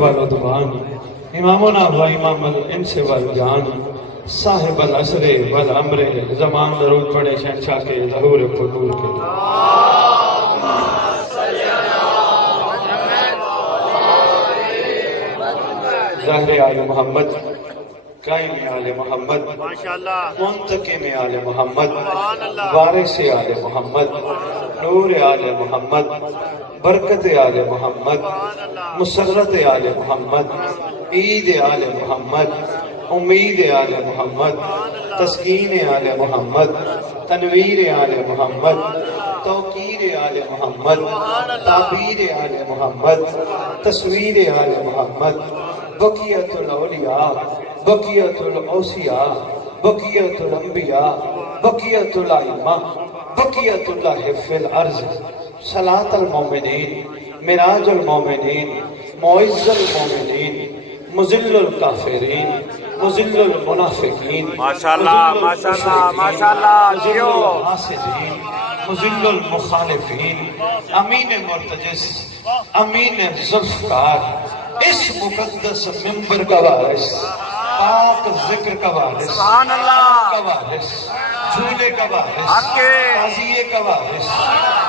والعدوان امامنا و امام الانس والجان صاحب العصر والعمر زمان درود پڑھے شہنشاہ کے ظہور حضور کے ظاہر آل محمد قائم آل محمد منتقم آل محمد وارث آل محمد نور آل محمد برکت آل محمد مسرت آل محمد عید آل محمد امید آل محمد تسکین آل محمد تنویر آل محمد توقیر آل محمد تعبیر آل محمد تصویر آل محمد بقیت الاولیاء بقیت الاوصیاء بقیت الانبیاء بقیت الائمہ بقیت اللہ فی الارض صلاة المومنین مراج المومنین معز المومنین مذل الکافرین مذل المنافقین ماشاءاللہ ماشاءاللہ ماشاءاللہ مذل الحاسدین مذل المخالفین امین مرتجس امین ذوالفقار اس مقدس منبر کا وارث پاک ذکر کا وارث سبحان اللہ کا وارث جھولے کا وارث تعزیے کا وارث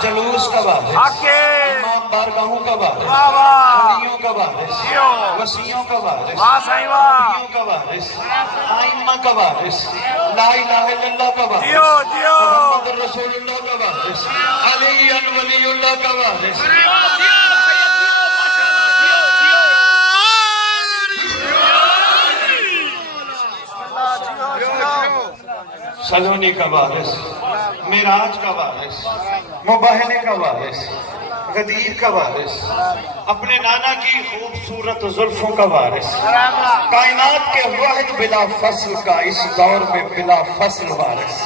جلوس کا وارث امام بارگاہوں کا وارث ولیوں کا وارث وسیعوں کا وارث نبیوں کا وارث آئمہ کا وارث لا الہ الا اللہ کا وارث محمد رسول اللہ کا وارث علی ولی اللہ کا وارث سلونی کا وارث معراج کا وارث مباہلے کا وارث غدیر کا وارث اپنے نانا کی خوبصورت زلفوں کا وارث کائنات کے واحد بلا فصل کا اس دور میں بلا فصل وارث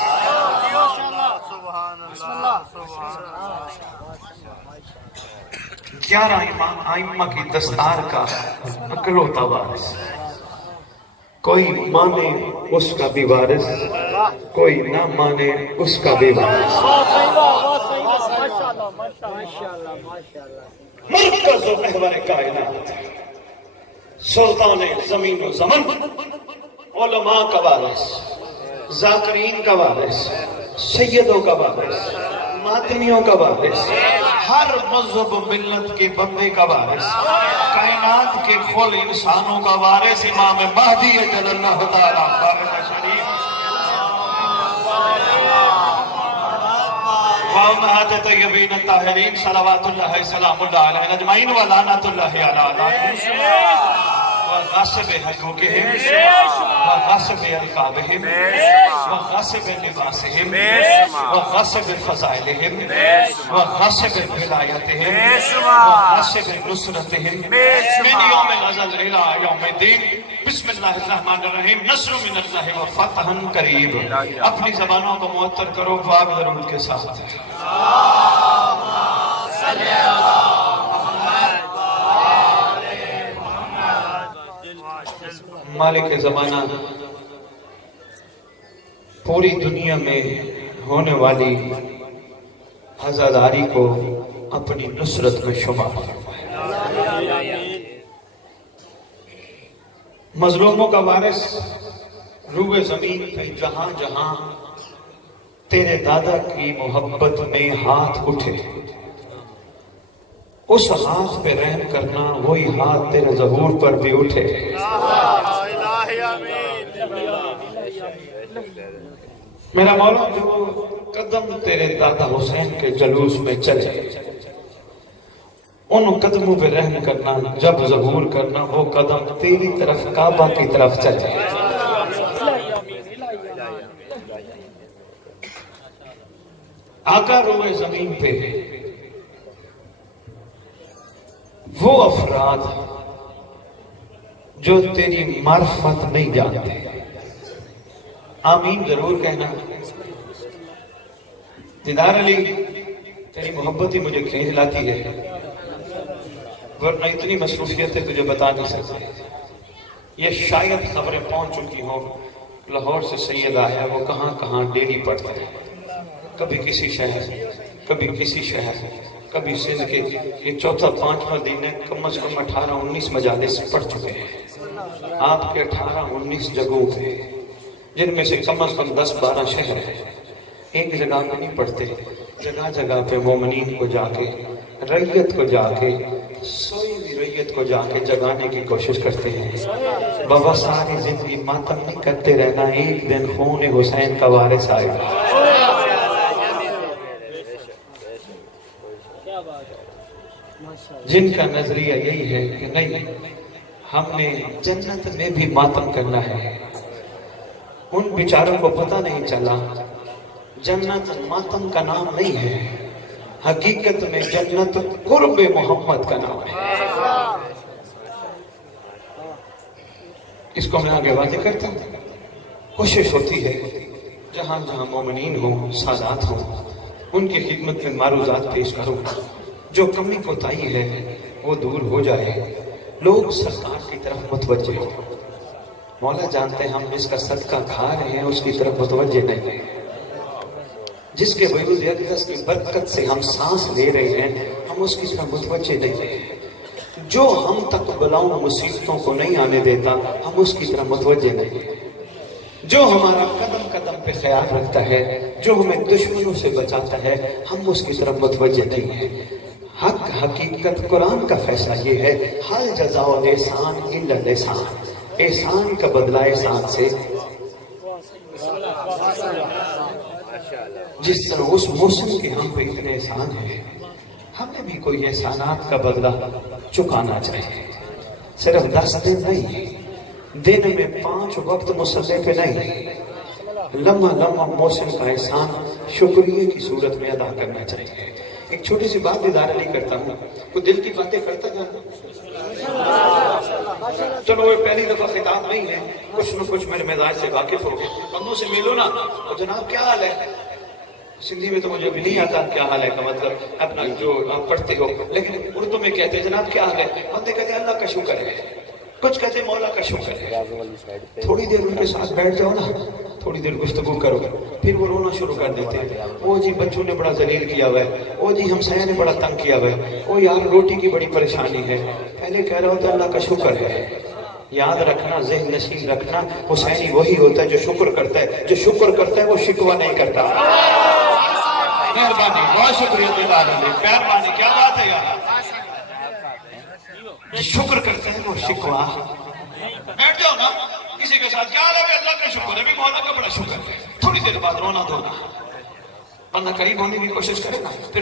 11 ائمہ کی دستار کا اکلوتا وارث کوئی مانے اس کا بھی وارث کوئی نہ مانے اس کا بھی وارث مرکز و محور کائنات سلطان زمین و زمن علماء کا وارث ذاکرین کا وارث سیدوں کا وارث ماتمیوں کا وارث ہر مذہب و ملت کے بندے کا وارث کائنات کے کل انسانوں کا وارث امام مہدی جل اللہ تعالیٰ خالد شریف وامہات طیبین الطاہرین صلوات اللہ سلام اللہ علیہ اجمعین ولعنت اللہ علیہ وغصب حقوقهم وغصب القابهم وغصب لباسهم وغصب فضائلهم وغصب ولایتهم وغصب نصرتهم من یوم الازل الى یوم الدین بسم اللہ الرحمن الرحیم نصر من اللہ وفتح قریب اپنی زبانوں کو معطر کرو پاک درود کے ساتھ صلی اللہ مالک زمانہ پوری دنیا میں ہونے والی عزاداری کو اپنی نصرت میں شمار فرمائے مظلوموں کا وارث روئے زمین پہ جہاں جہاں تیرے دادا کی محبت میں ہاتھ اٹھے اس ہاتھ پہ رحم کرنا وہی ہاتھ تیرے ظہور پر بھی اٹھے میرا مولا جو قدم تیرے دادا حسین کے جلوس میں چلے ان قدموں پہ رحم کرنا جب ظہور کرنا وہ قدم تیری طرف کعبہ کی طرف چلے آقا روئے زمین پہ وہ افراد جو تیری معرفت نہیں جانتے آمین ضرور کہنا دیدار علی تیری محبت ہی مجھے کھینچ لاتی ہے ورنہ اتنی مصروفیتیں تجھے بتا نہیں سکتے یہ شاید خبریں پہنچ چکی ہوں لاہور سے سید آیا وہ کہاں کہاں ڈیلی پڑتا ہے کبھی کسی شہر کبھی کسی شہر کبھی سندھ کے یہ چوتھا پانچواں دن ہے، کم از کم 18-19 مجالس پڑھ چکے ہیں آپ کے 18-19 جگہوں پہ، جن میں سے کم از کم 10-12 شہر ہیں۔ ایک جگہ پہ نہیں پڑھتے، جگہ جگہ پہ مومنین کو جا کے، ریت کو جا کے، سوئی ہوئی ریت کو جا کے جگانے کی کوشش کرتے ہیں۔ بابا ساری زندگی ماتم نہیں کرتے رہنا، ایک دن خون حسین کا وارث آئے گا۔ جن کا نظریہ یہی ہے کہ نہیں، ہم نے جنت میں بھی ماتم کرنا ہے، ان بیچاروں کو پتہ نہیں چلا جنت ماتم کا نام نہیں ہے، حقیقت میں جنت قرب محمد کا نام ہے۔ اس کو میں آگے واضح کرتا ہوں۔ کوشش ہوتی ہے جہاں جہاں مومنین ہوں، سادات ہوں، ان کی خدمت میں معروضات پیش کروں، جو کمی کوتاہی ہے وہ دور ہو جائے، لوگ سرکار کی طرف متوجہ ہو۔ مولا جانتے ہیں ہم جس کا صدقہ کھا رہے ہیں اس کی طرف متوجہ نہیں ہیں، جس کے وجود اقدس کی برکت سے ہم سانس لے رہے ہیں ہم اس کی طرف متوجہ نہیں ہیں، جو ہم تک بلاؤں مصیبتوں کو نہیں آنے دیتا ہم اس کی طرف متوجہ نہیں ہیں، جو ہمارا قدم قدم پہ خیال رکھتا ہے، جو ہمیں دشمنوں سے بچاتا ہے ہم اس کی طرف متوجہ نہیں ہیں۔ حق حقیقت قرآن کا فیصلہ یہ ہے، حل جزاء الاحسان الا الاحسان، احسان کا بدلہ احسان سے۔ جس طرح اس موسم کے ہم پہ اتنے احسان ہیں، ہمیں بھی کوئی احسانات کا بدلہ چکانا چاہیے۔ صرف 10 دن نہیں، دن میں 5 وقت مصلی پہ نہیں، لمحہ لمحہ موسم کا احسان شکریہ کی صورت میں ادا کرنا چاہیے۔ ایک چھوٹی سی بات ادارہ نہیں کرتا ہوں، کوئی دل کی باتیں کرتا جانا۔ چلو وہ پہلی دفعہ خطاب نہیں ہے، کچھ نہ کچھ میرے مزاج سے واقف ہو گئے، بندوں سے ملو نا، اور جناب کیا حال ہے؟ سندھی میں تو مجھے بھی نہیں آتا کیا حال ہے کا مطلب اپنا جو آپ پڑھتے ہو، لیکن اردو میں کہتے ہیں جناب کیا حال ہے، بندے کہتے ہیں اللہ کا شکر ہے، کچھ کہتے ہیں مولا کا شکر ہے۔ تھوڑی دیر ان کے ساتھ بیٹھ جاؤ نا، تھوڑی دیر گفتگو کرو، پھر وہ رونا شروع کر دیتے ہیں، او جی بچوں نے بڑا ذلیل کیا ہوا ہے، او جی ہمسایہ نے بڑا تنگ کیا ہوا ہے، او یار روٹی کی بڑی پریشانی ہے۔ پہلے کہہ رہا ہوتا اللہ کا شکر ہے۔ یاد رکھنا، ذہن نشین رکھنا، حسینی وہی ہوتا ہے جو شکر کرتا ہے، جو شکر کرتا ہے وہ شکوہ نہیں کرتا۔ مہربانی، بہت شکریہ دیدار علی، مہربانی، کیا بات ہے یار، جو شکر کرتا ہے وہ شکوہ۔ بیٹھ جاؤ نا کسی کے ساتھ، کیا ہے اللہ کا شکر ہے، بھی مولا کا بڑا شکر ہے، تھوڑی دیر بعد رونا دھونا، بندہ قریب ہونے کی کوشش کرے نا، پھر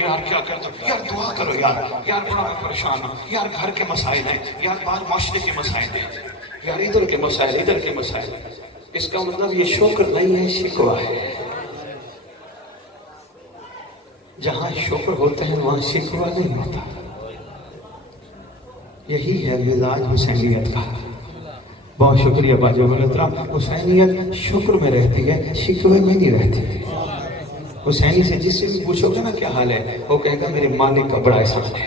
یار کیا کرتا ہوں، یار دعا کرو یار، یار بڑا میں پریشان ہوں، یار گھر کے مسائل ہیں، یار بعض معاشرے کے مسائل ہیں، یار ادھر کے مسائل، ادھر کے مسائل۔ اس کا مطلب یہ شکر نہیں ہے، شکوہ ہے۔ جہاں شکر ہوتا ہے وہاں شکوہ نہیں ہوتا۔ یہی ہے مزاج حسینیت کا۔ بہت شکریہ باجی محترم، حسینیت شکر میں رہتی ہے، شکوے میں نہیں رہتی۔ حسینی سے جس سے بھی پوچھو گے نا کیا حال ہے، وہ کہے گا میرے مالک کا بڑا احسان ہے۔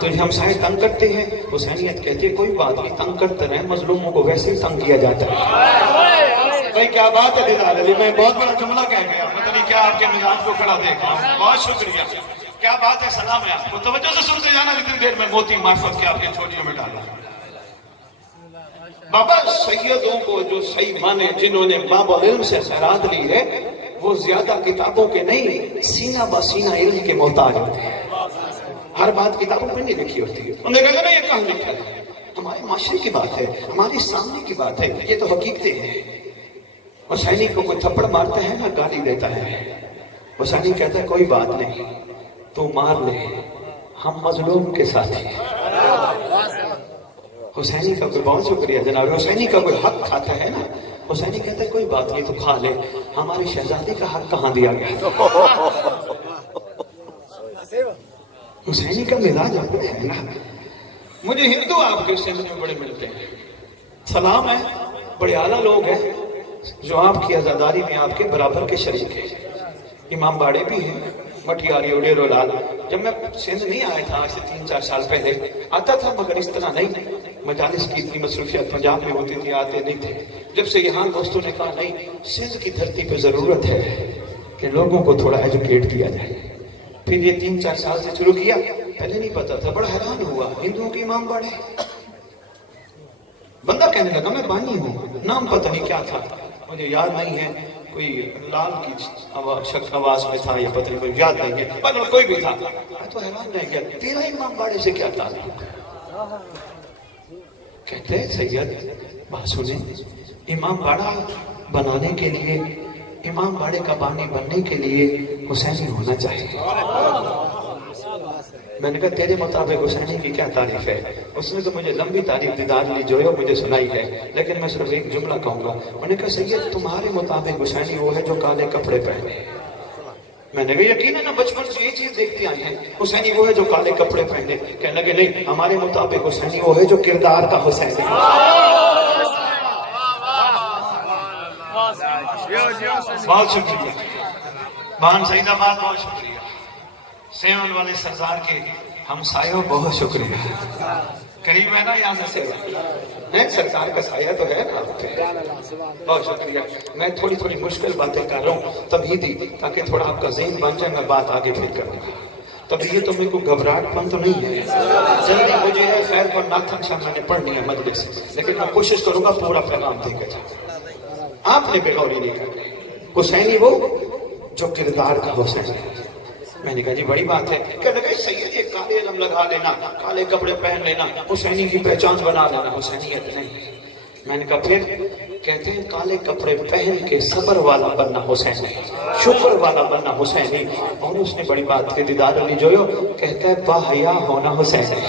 تو ہم سائے تنگ کرتے ہیں، حسینیت کہتے ہیں کوئی بات نہیں، تنگ کرتے رہے، مظلوموں کو ویسے ہی تنگ کیا جاتا ہے۔ بھائی کیا بات ہے دیدار علی، میں بہت بڑا جملہ کہہ گیا، پتہ نہیں کیا آپ کے مزاج کو کھڑا دیکھ رہا ہوں۔ بہت شکریہ، کیا بات ہے، سلام ہے آپ کو، توجہ سے سنتے جانا، اتنی دیر میں موتی معرفت کے آپ کے چھوٹیوں میں ڈالا۔ بابا سیدوں کو جو صحیح مانے، جنہوں نے باب علم سے خیرات لی ہے، وہ زیادہ کتابوں کے نہیں، سینہ با سینہ علم کے محتاج ہوتے ہیں۔ ہر بات کتابوں میں نہیں لکھی ہوتی ہے، انہوں نے کہا نا یہ کہاں لکھا ہے، ہمارے معاشرے کی بات ہے، ہماری سامنے کی بات ہے، یہ تو حقیقتیں ہیں۔ حسینی کو کوئی تھپڑ مارتا ہے نا گالی دیتا ہے، حسینی کہتا ہے کوئی بات نہیں، تو مار لے، ہم مظلوم کے ساتھ ہیں۔ حسینی کا کوئی، بہت شکریہ جناب، حسینی کا کوئی حق کھاتا ہے نا، حسینی کہتا ہے کوئی بات نہیں تو کھا لے، ہماری شہزادی کا حق کہاں دیا گیا۔ حسینی کا مزاج اپنا ہے نا۔ مجھے ہندو آپ کے سندھ میں بڑے ملتے ہیں، سلام ہے، بڑے اعلیٰ لوگ ہیں جو آپ کی عزاداری میں آپ کے برابر کے شریک ہیں۔ امام باڑے بھی ہیں، مٹیاری اڑے رولال۔ جب میں سندھ نہیں آیا تھا آج سے 3-4 سال پہلے، آتا تھا مگر اس طرح نہیں، مجالس کی اتنی مصروفیت پنجاب میں ہوتی تھی، آتے نہیں تھے۔ جب سے یہاں دوستوں نے کہا نہیں، سندھ کی دھرتی پہ ضرورت ہے کہ لوگوں کو تھوڑا ایجوکیٹ کیا جائے، پھر یہ 3-4 سال سے شروع کیا، پہلے نہیں پتا تھا، بڑا حیران ہوا ہندوؤں کے امام باڑے. بندہ کہنے لگا میں بانی ہوں، نام پتہ نہیں کیا تھا، مجھے یاد نہیں ہے، کوئی لال کی آواز میں تھا یا پتہ نہیں، کوئی یاد نہیں ہے، پر کوئی بھی تھا. میں تو حیران رہ گیا، تیرا امام باڑے سے کیا تعلق؟ کہتے ہیں سید بات سنیں، امام باڑا بنانے کے لیے، امام باڑے کا بانی بننے کے لیے حسینی ہونا چاہیے. میں نے کہا تیرے مطابق حسینی کی کیا تعریف ہے؟ اس نے تو مجھے لمبی تعریف دیدار لی جو ہے مجھے سنائی ہے، لیکن میں صرف ایک جملہ کہوں گا. انہوں نے کہا سید تمہارے مطابق حسینی وہ ہے جو کالے کپڑے پہنے. میں نے کہا یقیناً بچپن سے یہ چیز دیکھتی آئی ہیں، حسینی وہ ہے جو کالے کپڑے پہنے. کہنے لگے نہیں، ہمارے مطابق حسینی وہ ہے جو کردار کا حسین ہے. بہت شکریہ بہن سعید آباد، بہت شکریہ سیون والے سردار کے ہم سایوں، بہت شکریہ. قریب ہے نا یہاں سے سرکار کا سایہ تو ہے نا آپ پہ. بہت شکریہ. میں تھوڑی مشکل باتیں کر رہا ہوں تبھی دی تاکہ تھوڑا آپ کا ذہن بن جائے، میں بات آگے پھر کروں گا. تبھی یہ تو میرے کو گھبراہٹ پن تو نہیں ہے، جلدی مجھے ہے خیر پر ناتھن شاہ میں نے پڑھنی ہے مجلس، لیکن میں کوشش کروں گا پورا پیغام دے کے جاؤں. آپ نے بغوری نہیں کرنا. حسینی وہ جو کردار کا حسین ہے. میں نے کہا جی بڑی بات ہے. کہنے لگے سید یہ کالے علم لگا لینا، کالے کپڑے پہن لینا، حسینی کی پہچان بنا لینا حسینیت نہیں. میں نے کہا پھر؟ کہتے ہیں کالے کپڑے پہن کے صبر والا بننا حسینی، شکر والا بننا حسینی. اور اس نے بڑی بات کی، دیدار علی جو کہتا ہے باحیا ہونا حسینی.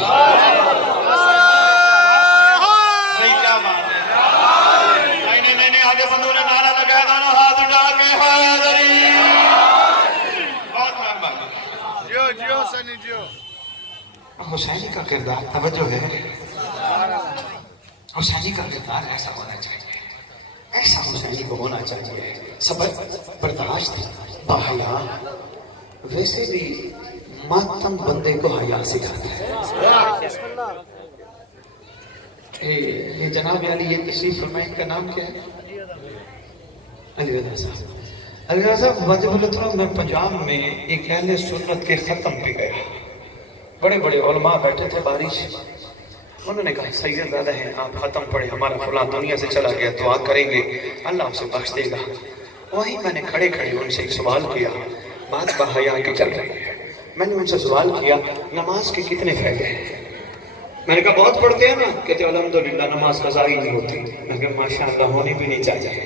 حسینی کا کردار توجہ ہے، حسینی کا کردار ایسا ہونا چاہیے، ایسا حسینی کو ہونا چاہیے. صبر، برداشت، باحیا. ویسے بھی ماتم بندے کو حیا سکھاتا ہے. یہ جناب علی یہ تشریف فرمائے، ان کا نام کیا ہے؟ علی رضا صاحب. علی رضا صاحب واجب اللہ تعالیٰ، میں پنجاب میں ایک اہل سنت کے ختم پہ گیا. بڑے علماء بیٹھے تھے، بارش. انہوں نے کہا سید زیادہ ہیں، آپ ختم پڑھیں، ہمارا فلاں دنیا سے چلا گیا، دعا کریں گے اللہ اسے بخش دے گا. وہیں میں نے کھڑے ان سے ایک سوال کیا، بات باحیا کی چل رہی ہے. میں نے ان سے سوال کیا نماز کے کتنے فائدے ہیں؟ میں نے کہا بہت پڑھتے ہیں نا؟ کہتے الحمدللہ نماز قضا ہی نہیں ہوتی. میں نے کہا ماشاءاللہ ہونی بھی نہیں چاہیے.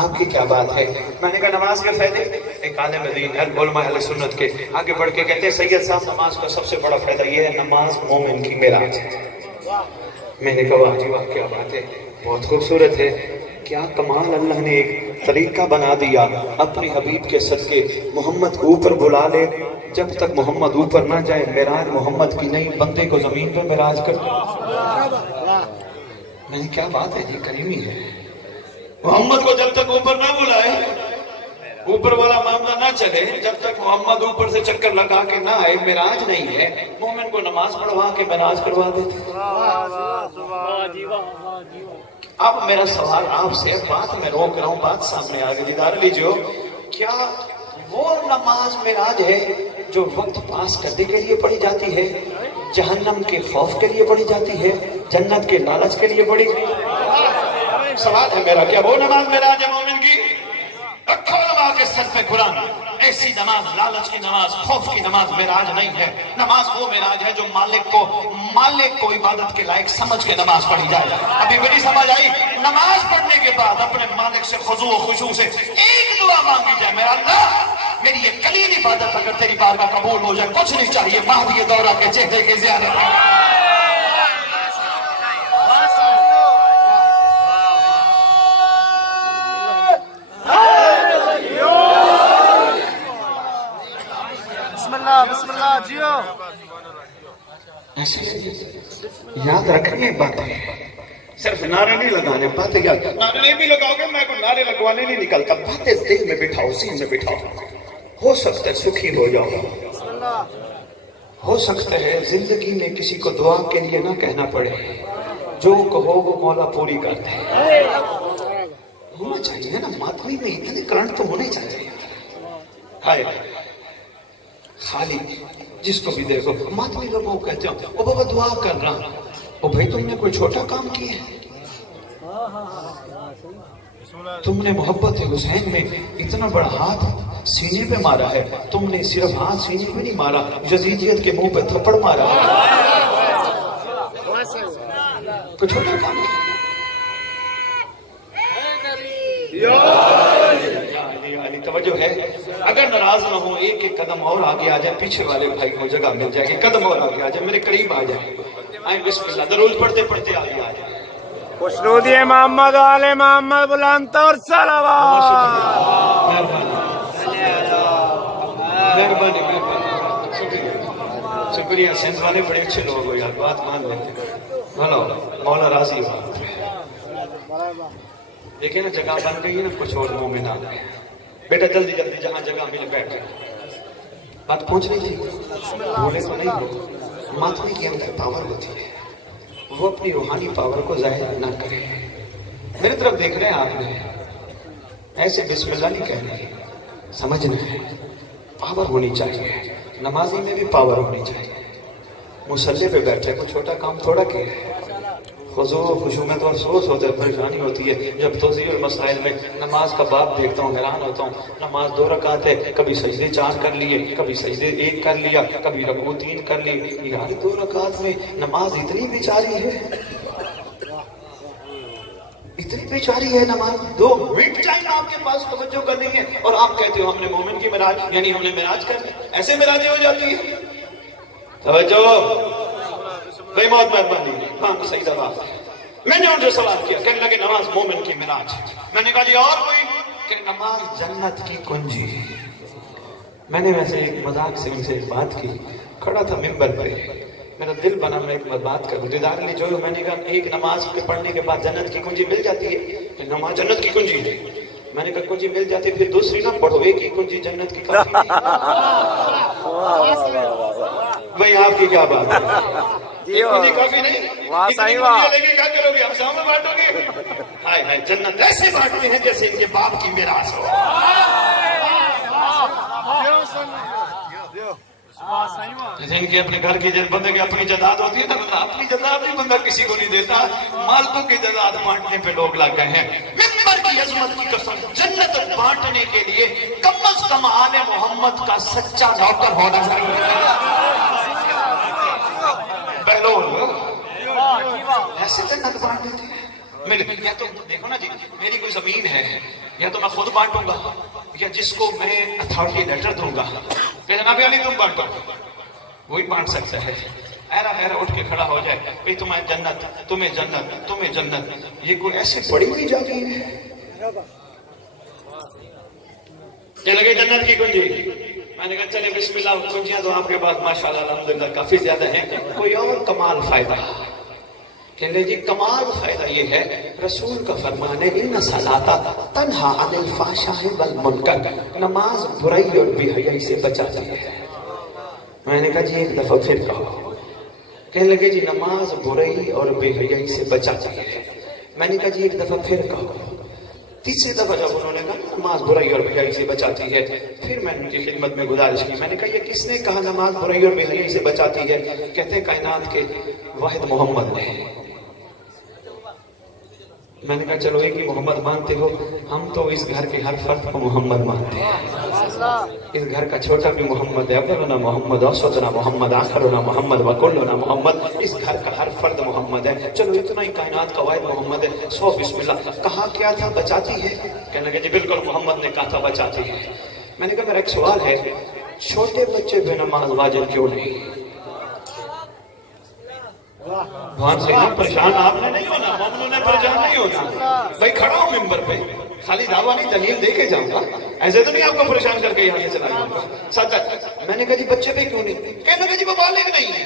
آپ کی کیا بات ہے؟ میں نے کہا نماز کے فائدے. ایک عالم دین علماء اہل سنت کے آگے بڑھ کے کہتے ہیں سید صاحب نماز کا سب سے بڑا فائدہ یہ ہے نماز مومن کی معراج ہے. میں نے کہا واہ جی واہ کیا بات ہے، بہت خوبصورت ہے. کیا کمال، اللہ نے ایک طریقہ بنا دیا اپنے حبیب کے صدقے. محمد کو اوپر بلا لے، جب تک محمد اوپر نہ جائے معراج محمد کی نہیں، بندے کو زمین پہ معراج کر. میں نے کیا بات ہے جی، کریمی ہے. محمد کو جب تک اوپر نہ بلائے، اوپر والا معاملہ نہ چلے، جب تک محمد اوپر سے چکر لگا کے نہ آئے معراج نہیں ہے. مومن کو نماز پڑھوا کے معراج کروا دیتے. اب میرا سوال آپ سے، بات میں روک رہا ہوں، بات سامنے آگے دیدار لیجیے. کیا وہ نماز معراج ہے جو وقت پاس کرنے کے لیے پڑھی جاتی ہے، جہنم کے خوف کے لیے پڑھی جاتی ہے، جنت کے لالچ کے لیے پڑھی؟ سوال ہے میرا، کیا وہ نماز معراج ہے مومن کی؟ رکھو نماز کے سر پہ قرآن. ایسی نماز لالچ کی نماز، خوف کی نماز معراج نہیں ہے. نماز وہ معراج ہے جو مالک کو عبادت کے لائق سمجھ کے نماز پڑھی جائے. ابھی میری سمجھ آئی؟ نماز پڑھنے کے بعد اپنے مالک سے خضوع و خشوع سے ایک دعا مانگی جائے، میرا اللہ میری یہ قلیل عبادت اگر تیری بارگاہ قبول ہو جائے، کچھ نہیں چاہیے، مہدی دورہ کے چہرے کے زیارت. بسم اللہ جیو. یاد رکھنی ہے باتیں، صرف نعرے نہیں لگانے. باتیں یاد، نعرے بھی لگاؤ گے، میں کو نعرے لگوانے نہیں نکلتا. باتیں دل میں بٹھاؤ، ذہن میں بٹھاؤ. ہو سکتا ہے سکھی ہو جاؤ، ہو سکتا ہے زندگی میں کسی کو دعا کے لیے نہ کہنا پڑے، جو کہو وہ مولا پوری کرتے ہیں. ہونا چاہیے نا، ماتمی میں اتنے کرنٹ تو ہونے چاہیے. ہائے خالی جس کو بھی دیکھو ماتمی لوگوں کو کہتے ہو او بابا دعا کر رہا، او بھائی تم نے کوئی چھوٹا کام کیا ہے؟ تم نے محبت حسین میں اتنا بڑا ہاتھ سینے پہ مارا ہے، تم نے صرف ہاتھ سینے پہ نہیں مارا، یزیدیت کے منہ پہ تھپڑ مارا ہے۔ کوئی چھوٹا کام کیا؟ علی توجہ ہے، اگر ناراض نہ ہو ایک ایک قدم اور آگے آ جائے، پیچھے والے بھائی کو جگہ مل جائے، ایک قدم اور آگے آ جائے، میرے قریب آ جائے، آئیں بسم اللہ درود پڑھتے پڑھتے آگے آ جائے۔ خوشنودی محمد و آل محمد بلند اور صلوات۔ مہربانی شکریہ، سندھ والے بڑے اچھے لوگ ہو یار، بات مان لیتے بھلو مولا راضی ہو۔ دیکھیں نا جگہ بن گئی ہے نا، کچھ اور مومن آ گئے، بیٹا جلدی جلدی جہاں جگہ ملے بیٹھ جائے۔ بات پہنچ رہی تھی، بولے تو نہیں ہو، ماتمی کے اندر پاور ہوتی ہے، وہ اپنی روحانی پاور کو ظاہر نہ کرے۔ میرے طرف دیکھ رہے ہیں آپ نے، ایسے بسم اللہ نہیں کہہ رہے، سمجھنا ہے پاور ہونی چاہیے، نمازی میں بھی پاور ہونی چاہیے۔ مصلی پہ بیٹھے کوئی چھوٹا کام تھوڑا کیا ہے، خضوع و خشوع میں تو افسوس ہوتا ہے، پریشانی ہوتی ہے جب توضیح المسائل میں نماز کا باب دیکھتا ہوں، حیران ہوتا ہوں۔ نماز 2 رکعت ہے، کبھی سجدے 4 کر لیے، کبھی سجدے 1 کر لیا، کبھی رکوع 3 کر لی، یار 2 رکعت میں نماز اتنی بیچاری ہے، اتنی بیچاری ہے نماز، 2 منٹ ٹائم آپ کے پاس توجہ کرنی ہے اور آپ کہتے ہو ہم نے مومن کی معراج، یعنی ہم نے معراج کر لی، ایسے معراجیں ہو جاتی ہے۔ توجہ بھائی، موت مہربانی، ہاں صحیح دفعہ۔ میں نے ان سے سوال کیا، کہنے لگے نماز مومن کی معراج۔ میں نے کہا جی اور کوئی؟ کہ نماز جنت کی کنجی۔ میں نے ویسے ایک مذاق سے ان سے ایک بات کی، کھڑا تھا ممبر پہ، میرا دل بنا میں ایک بات کروں، دیدار لی جو میں نے کہا ایک نماز کے پڑھنے کے بعد جنت کی کنجی مل جاتی ہے، کہ نماز جنت کی کنجی ہے۔ میں نے کہا کنجی مل جاتی پھر دوسری نہ پڑھو، ایک ہی کنجی جنت کی کافی نہیں۔ بھئی آپ کی کیا بات ہے؟ ایک کنجی کافی نہیں، اتنی کنجیاں لے کے کیا کرو گے؟ ہم سامنے بانٹو گے؟ ہائے ہائے، جنت ایسے بانٹتے ہیں جیسے ان کے باپ کی میراث ہو۔ جیسے ان کے اپنے گھر کی بندے کی اپنی جائیداد ہوتی ہے نا، اپنی جائیداد نہیں بندہ کسی کو نہیں دیتا، مالکوں کی جائیداد بانٹنے پہ لوگ لگ گئے ہیں۔ ممبر کی عظمت کی قسم، جنت بانٹنے کے لیے کم از کم آل محمد کا سچا نوکر ہونا چاہیے۔ بہلول ایسے جنت بانٹ دیتے ہیں۔ یا تو دیکھو نا جی، میری کوئی زمین ہے، یا تو میں خود بانٹوں گا، یا جس کو میں اتھارٹی لیٹر دوں گا کہ جناب علی تم بانٹو، وہی بانٹ سکتا ہے۔ ایرا ایرا اٹھ کے کھڑا ہو جائے، بھئی تمہیں جنت، تمہیں جنت، تمہیں جنت، یہ کوئی ایسے پڑی ہوئی جاتی ہے؟ یہ لگے جنت کی کنجی۔ میں نے کہا چلے بسم اللہ، کنجیاں تو آپ کے پاس ماشاءاللہ الحمدللہ کافی زیادہ ہیں، کوئی اور کمال فائدہ؟ کہنے جی کمال فائدہ یہ ہے، رسول کا فرمان ہے ان صلاۃ تنہا عن الفحشاء والمنکر، نماز برائی اور بے حیائی سے بچاتی ہے۔ میں نے کہا جی ایک دفعہ پھر کہو۔ کہنے لگے جی نماز برائی اور بے حیائی سے بچاتی ہے۔ میں نے کہا جی ایک دفعہ پھر کہو۔ تیسری دفعہ جب انہوں نے کہا نماز برائی اور بے حیائی سے بچاتی ہے، پھر میں نے ان کی خدمت میں گزارش کی، میں نے کہا یہ کس نے کہا نماز برائی اور بے حیائی سے بچاتی ہے؟ کہتے ہیں کائنات کے واحد محمد نے۔ میں نے کہا چلو ایک ہی محمد مانتے ہو، ہم تو اس گھر کے ہر فرد کو محمد مانتے ہیں۔ اس گھر کا چھوٹا بھی محمد ہے، اولنا محمد، اوسطنا محمد، آخرنا محمد، وکلنا محمد، اس گھر کا ہر فرد محمد ہے۔ چلو اتنا ہی کائنات کا واحد محمد ہے، سو بسم اللہ۔ کہا کیا تھا بچاتی ہے؟ کہنے لگے جی بالکل محمد نے کہا تھا بچاتی ہے۔ میں نے کہا میرا ایک سوال ہے، چھوٹے بچے بے نماز واجب کیوں نہیں؟ وہاں سے پریشان آپ نے نہیں ہونا، مومنوں نے پریشان نہیں ہونا۔ بھائی کھڑا ہوں ممبر پہ، خالی دعویٰ نہیں دلیل دے کے جاؤں گا، ایسے تو نہیں آپ کو پریشان کر کے یہاں سے چلا جاؤں گا۔ سچ میں نے کہا جی بچے پہ کیوں نہیں؟ کہنے لگے جی وہ بالغ نہیں ہے۔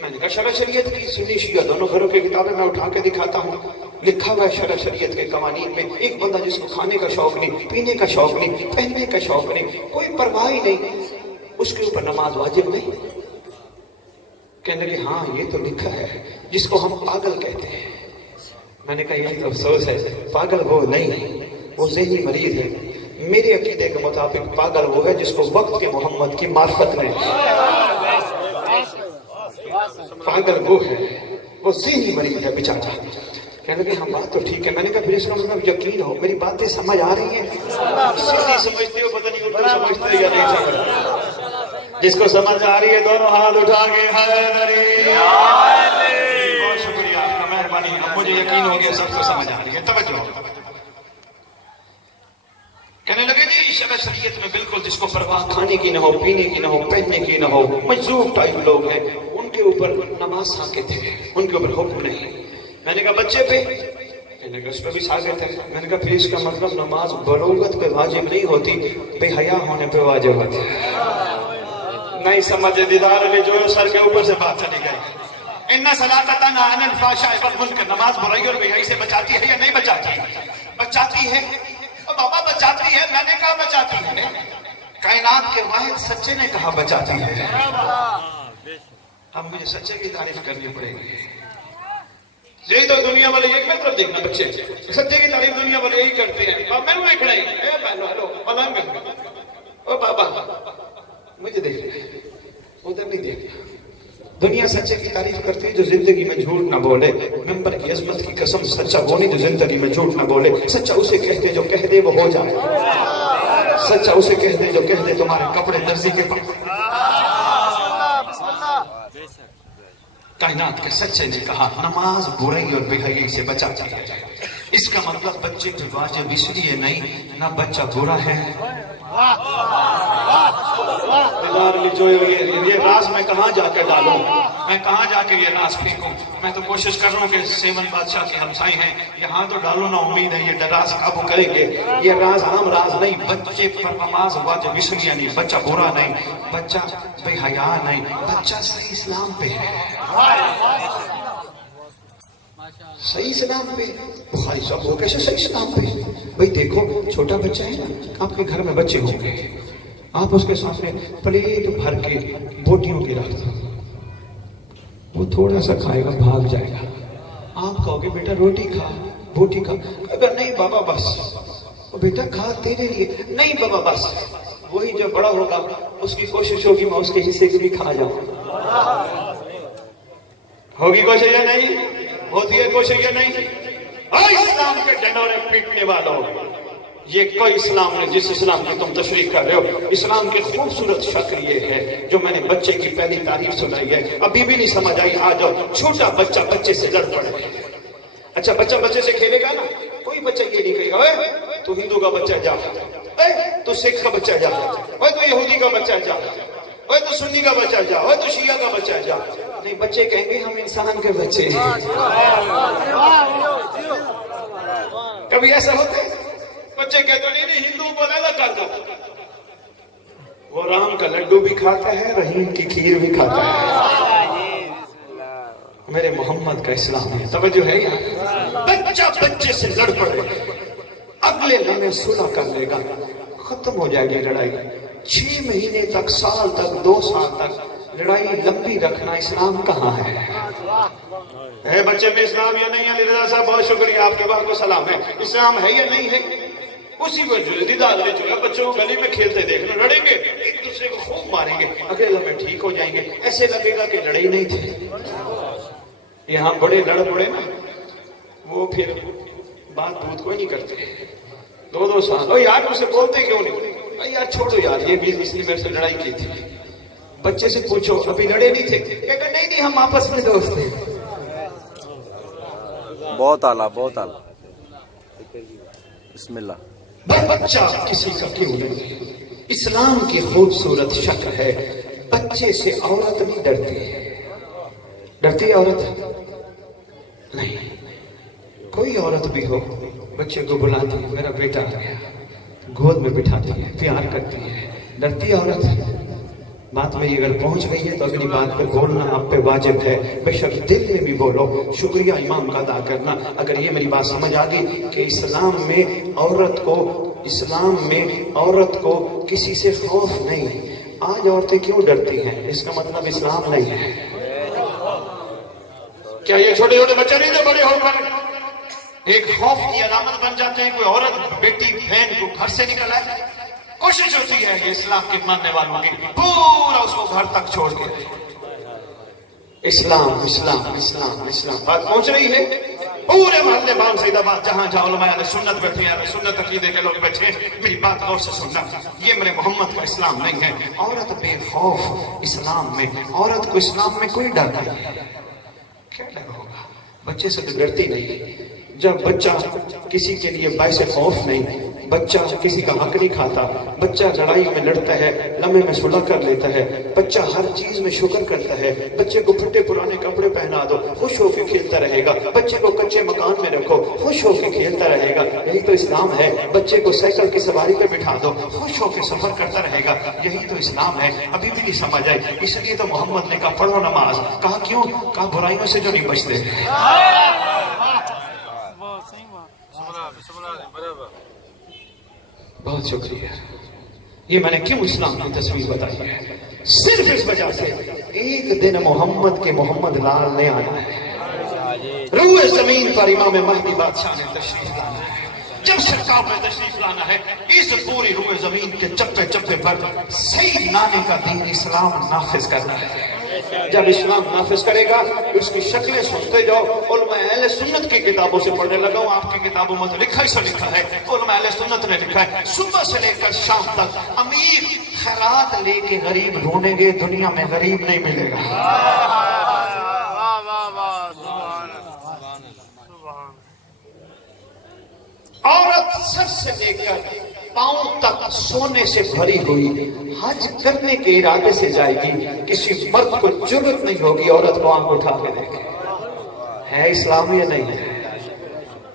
میں نے کہا شرع شریعت کی سنی شیعہ دونوں گھروں کی کتابیں میں اٹھا کے دکھاتا ہوں، لکھا ہوا ہے شرع شریعت کے قوانین میں، ایک بندہ جس کو کھانے کا شوق نہیں، پینے کا شوق نہیں، پہننے کا شوق نہیں، کوئی پرواہ نہیں، اس کے اوپر نماز واجب نہیں۔ کہنے لگے ہاں یہ تو لکھا ہے، جس کو ہم پاگل کہتے ہیں۔ میں نے کہا یہی تو افسوس ہے، پاگل وہ نہیں، وہ ذہنی مریض ہے۔ میرے عقیدے کے مطابق پاگل وہ ہے جس کو وقت کے محمد کی معرفت نہیں. پاگل وہ ہے، وہ ذہنی مریض ہے بیچارہ. کہنے لگے ہم بات تو ٹھیک ہے. میں نے کہا پھر اس کا مطلب یقین ہو، میری باتیں سمجھ آ رہی ہیں؟ سندھی سمجھتے ہو، پتہ نہیں اردو سمجھتے یا نہیں سمجھتے. جس کو سمجھ آ رہی ہے دونوں ہاتھ اٹھا کے حیدری. بہت شکریہ آپ کا، مہربانی. اب مجھے یقین ہو گیا سب کو سمجھ آ رہی ہے. توجہ. کہنے لگے جی شرع شریعت میں بالکل جس کو پرواہ کھانے کی نہ ہو، پینے کی نہ ہو، پہننے کی نہ ہو، مجذوب ٹائپ لوگ ہیں، ان کے اوپر نماز ثابت ہے، ان کے اوپر حکم نہیں. میں نے کہا بچے پہ؟ کہنے لگے اس پہ بھی ثابت ہے. میں نے کہا پھر اس کا مطلب نماز بلوغت پہ واجب نہیں ہوتی، بے حیا ہونے پہ واجب ہوتی ہے. نہیں سمجھے دیدار علی جو سر کے اوپر سے بات چلی گئی. ان صلاۃ تنہی عن الفحشاء والمنکر، نماز برائی اور بے حیائی سے بچاتی ہے یا نہیں بچاتی؟ بچاتی ہے. بابا بچاتی ہے. میں نے کہا بچاتی ہے. کائنات کے واحد سچے نے کہا بچاتی ہے. اب مجھے سچے کی تعریف کرنی پڑے گی. یہی تو دنیا والے ایک مطلب دیکھنا بچے سچے کی تعریف دنیا والے یہی کرتے ہیں. میں نے دیکھنا ہی او بابا مجھے دیکھنا ادھر نہیں دیکھنا. دنیا سچے کی تعریف کرتی ہے جو زندگی میں جھوٹ نہ بولے. ممبر کی عظمت کی قسم سچا وہ نہیں جو زندگی میں جھوٹ نہ بولے. سچا اسے کہتے جو کہہ دے وہ ہو جائے. سچا اسے کہہ دے جو کہہ دے تمہارے کپڑے درزی کے پاس. کائنات کے سچے نے کہا نماز برائی اور بے حیائی سے بچاتی ہے. اس کا مطلب بچے پہ واجب اس لیے نہیں نہ بچہ برا ہے. یہ راز میں کہاں جا کے ڈالوں، میں کہاں جا کے یہ راز پھینکوں. میں تو کوشش کر رہا ہوں کہ سیون بادشاہ کے ہمسائے ہیں یہاں تو ڈالو نا. امید ہے یہ راز قابو کریں گے. یہ راز عام راز نہیں. بچے پر نماز واجب اس لیے نہیں، بچہ برا نہیں، بچہ بے حیا نہیں، بچہ صحیح اسلام پہ ہے. صحیح اسلام پہ. بخاری صاحب وہ کیسے صحیح اسلام پہ؟ بھئی دیکھو چھوٹا بچہ ہے نا، آپ کے گھر میں بچے ہوں گے، آپ اس کے سامنے پلیٹ بھر کے بوٹیوں کی رکھ دو، وہ تھوڑا سا کھائے گا بھاگ جائے گا. آپ کہو گے بیٹا روٹی کھا، بوٹی کھا. اگر نہیں بابا بس. وہ بیٹا کھا تیرے لیے. نہیں بابا بس. وہی جب بڑا ہوگا اس کی کوشش ہوگی میں اس کے حصے کو بھی کھا جاؤں. ہوگی کوشش یا نہیں؟ ہوتی ہے کوشش یا نہیں؟ اسلام کے ڈنڈورے پیٹنے والوں، یہ کوئی اسلام نہیں جس اسلام کی تم تشریح کر رہے ہو. اسلام کی خوبصورت شکل یہ ہے جو میں نے بچے کی پہلی تعریف سنائی ہے. ابھی بھی نہیں سمجھ آئی؟ آ جاؤ. چھوٹا بچہ بچے سے لڑ پڑے. اچھا بچہ بچے سے کھیلے گا نا، کوئی بچہ یہ نہیں کہے گا تو ہندو کا بچہ جا، تو سکھ کا بچہ جا، تو یہودی کا بچہ جا، تو سنی کا بچہ جا، تو شیعہ کا بچہ جا. نہیں بچے کہیں گے ہم انسان کے بچے ہیں. کبھی ایسا ہوتا ہے بچے کہتے نہیں ہندو کو الگ کر دو. وہ رام کا لڈو بھی کھاتا ہے، رحیم کی کھیر بھی کھاتا ہے. میرے محمد کا اسلام ہے. توجہ ہے یہاں. بچہ بچے سے لڑ پڑے، اگلے لمحے صلح کر لے گا، ختم ہو جائے گی لڑائی. 6 مہینے تک، سال تک، 2 سال تک لڑائی لمبی رکھنا اسلام کہاں ہے بچے میں اسلام یا نہیں ہے؟ علی رضا صاحب بہت شکریہ، آپ کے بعد کو سلام ہے. اسلام ہے یا نہیں ہے؟ اسی وجہ دیدار لے جو ہے بچوں گلی میں کھیلتے دیکھنا، لڑیں گے ایک دوسرے کو خوب ماریں گے، اگلے لمحے ٹھیک ہو جائیں گے. ایسے لگے گا کہ لڑے ہی نہیں تھے. یہاں بڑے لڑ پڑے نا، وہ پھر بات بوت کوئی نہیں کرتے. 2 سال یار اسے بولتے کیوں نہیں؟ یار چھوڑو یار، یہ بھی اس نے میرے سے لڑائی کی تھی. بچے سے پوچھو ابھی لڑے نہیں تھے؟ کہتے نہیں ہم آپس میں دوست ہیں. بہت اعلیٰ، بہت اعلیٰ. بسم اللہ. بچہ کسی کا کیوں نہیں؟ اسلام کی خوبصورت شکل ہے. بچے سے عورت نہیں ڈرتی. ڈرتی عورت نہیں. کوئی عورت بھی ہو بچے کو بلاتی ہے میرا بیٹا آ گیا، گود میں بٹھاتی ہے، پیار کرتی ہے. ڈرتی عورت. بات میں اگر پہنچ گئی ہے تو اگلی بات پہ بولنا آپ پہ واجب ہے. بے شک دل میں بھی بولو، شکریہ امام کا ادا کرنا. اگر یہ میری بات سمجھ آ گئی کہ اسلام میں عورت کو کسی سے خوف نہیں. آج عورتیں کیوں ڈرتی ہیں؟ اس کا مطلب اسلام نہیں ہے. کیا یہ چھوٹے چھوٹے بچے نہیں جو بڑے ہو کر ایک خوف کی علامت بن جاتے ہیں. کوئی عورت بیٹی بہن کو گھر سے نکل آئے, کوشش ہوتی ہے کہ اسلام کے ماننے والوں کی پورا اس کو گھر تک چھوڑ دے. اسلام اسلام اسلام اسلام بات پہنچ رہی ہے پورے محلے بام سعید آباد جہاں جہاں علماء اہل سنت بیٹھے ہیں, سنت عقیدے کے لوگ بیٹھے ہیں, میری بات غور سے سننا. یہ میرے محمد کا اسلام نہیں ہے. عورت بے خوف اسلام میں, عورت کو اسلام میں کوئی ڈر نہیں ہے. کیا ڈر ہوگا؟ بچے سے تو ڈرتی نہیں. جب بچہ کسی کے لیے باعث خوف نہیں, بچہ کسی کا حق نہیں کھاتا, بچہ لڑائی میں لڑتا ہے, لمحے میں صلح کر لیتا ہے, بچہ ہر چیز میں شکر کرتا ہے, بچے کو پھٹے پرانے کپڑے پہنا دو خوش ہو کے کھیلتا رہے گا, بچے کو کچے مکان میں رکھو خوش ہو کے کھیلتا رہے گا. یہی تو اسلام ہے. بچے کو سائیکل کی سواری پہ بٹھا دو خوش ہو کے سفر کرتا رہے گا. یہی تو اسلام ہے. ابھی بھی نہیں سمجھ آئی. اس لیے تو محمد نے کہا پڑھو نماز. کہا کیوں؟ کہا برائیوں سے جو نہیں بچتے. بہت شکریہ. یہ میں نے کیوں اسلام کی تصویر بتائی ہے؟ صرف اس وجہ سے ایک دن محمد کے محمد لال نے آنا ہے. روئے زمین پر امام مہدی بادشاہ نے تشریف لانا ہے. جب سرکار میں تشریف لانا ہے, اس پوری روئے زمین کے چپے چپے پر سید نانے کا دین اسلام نافذ کرنا ہے. جب اسلام نافذ کرے گا اس کی شکلیں سنتے جاؤ. علماء اہل سنت کی کتابوں سے پڑھنے لگا ہوں. آپ کی کتابوں میں تو لکھا ہی سا لکھا ہے. علماء اہل سنت نے لکھا ہے صبح سے لے کر شام تک امیر خیرات لے کے غریب ڈھونڈیں گے, دنیا میں غریب نہیں ملے گا. عورت سر سے لے کر پاؤں تک سونے سے بھری ہوئی حج کرنے کے ارادے سے جائے گی. کسی مرد کو جرأت نہیں ہوگی عورت کو آنکھ اٹھا کے دیکھے. ہے اسلام یا نہیں ہے؟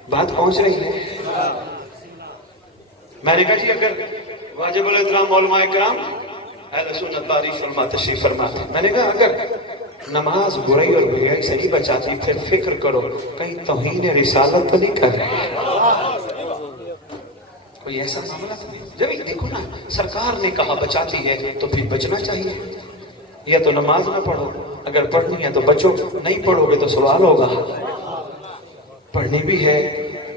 بات پہنچ رہی ہے. میں نے کہا جی اگر واجب الاحترام علماء کرام اہل سنت بارش علماء تشریف فرماتے ہیں, میں نے کہا اگر نماز برائی اور بھیائی سے نہیں بچاتی پھر فکر کرو کہیں توہین رسالت تو نہیں کر رہے. کوئی ایسا معاملہ نہیں. جب دیکھو نا سرکار نے کہا بچاتی ہے تو پھر بچنا چاہیے. یا تو نماز نہ پڑھو, اگر پڑھنی ہے تو بچو, نہیں پڑھو گے تو سوال ہوگا. پڑھنی بھی ہے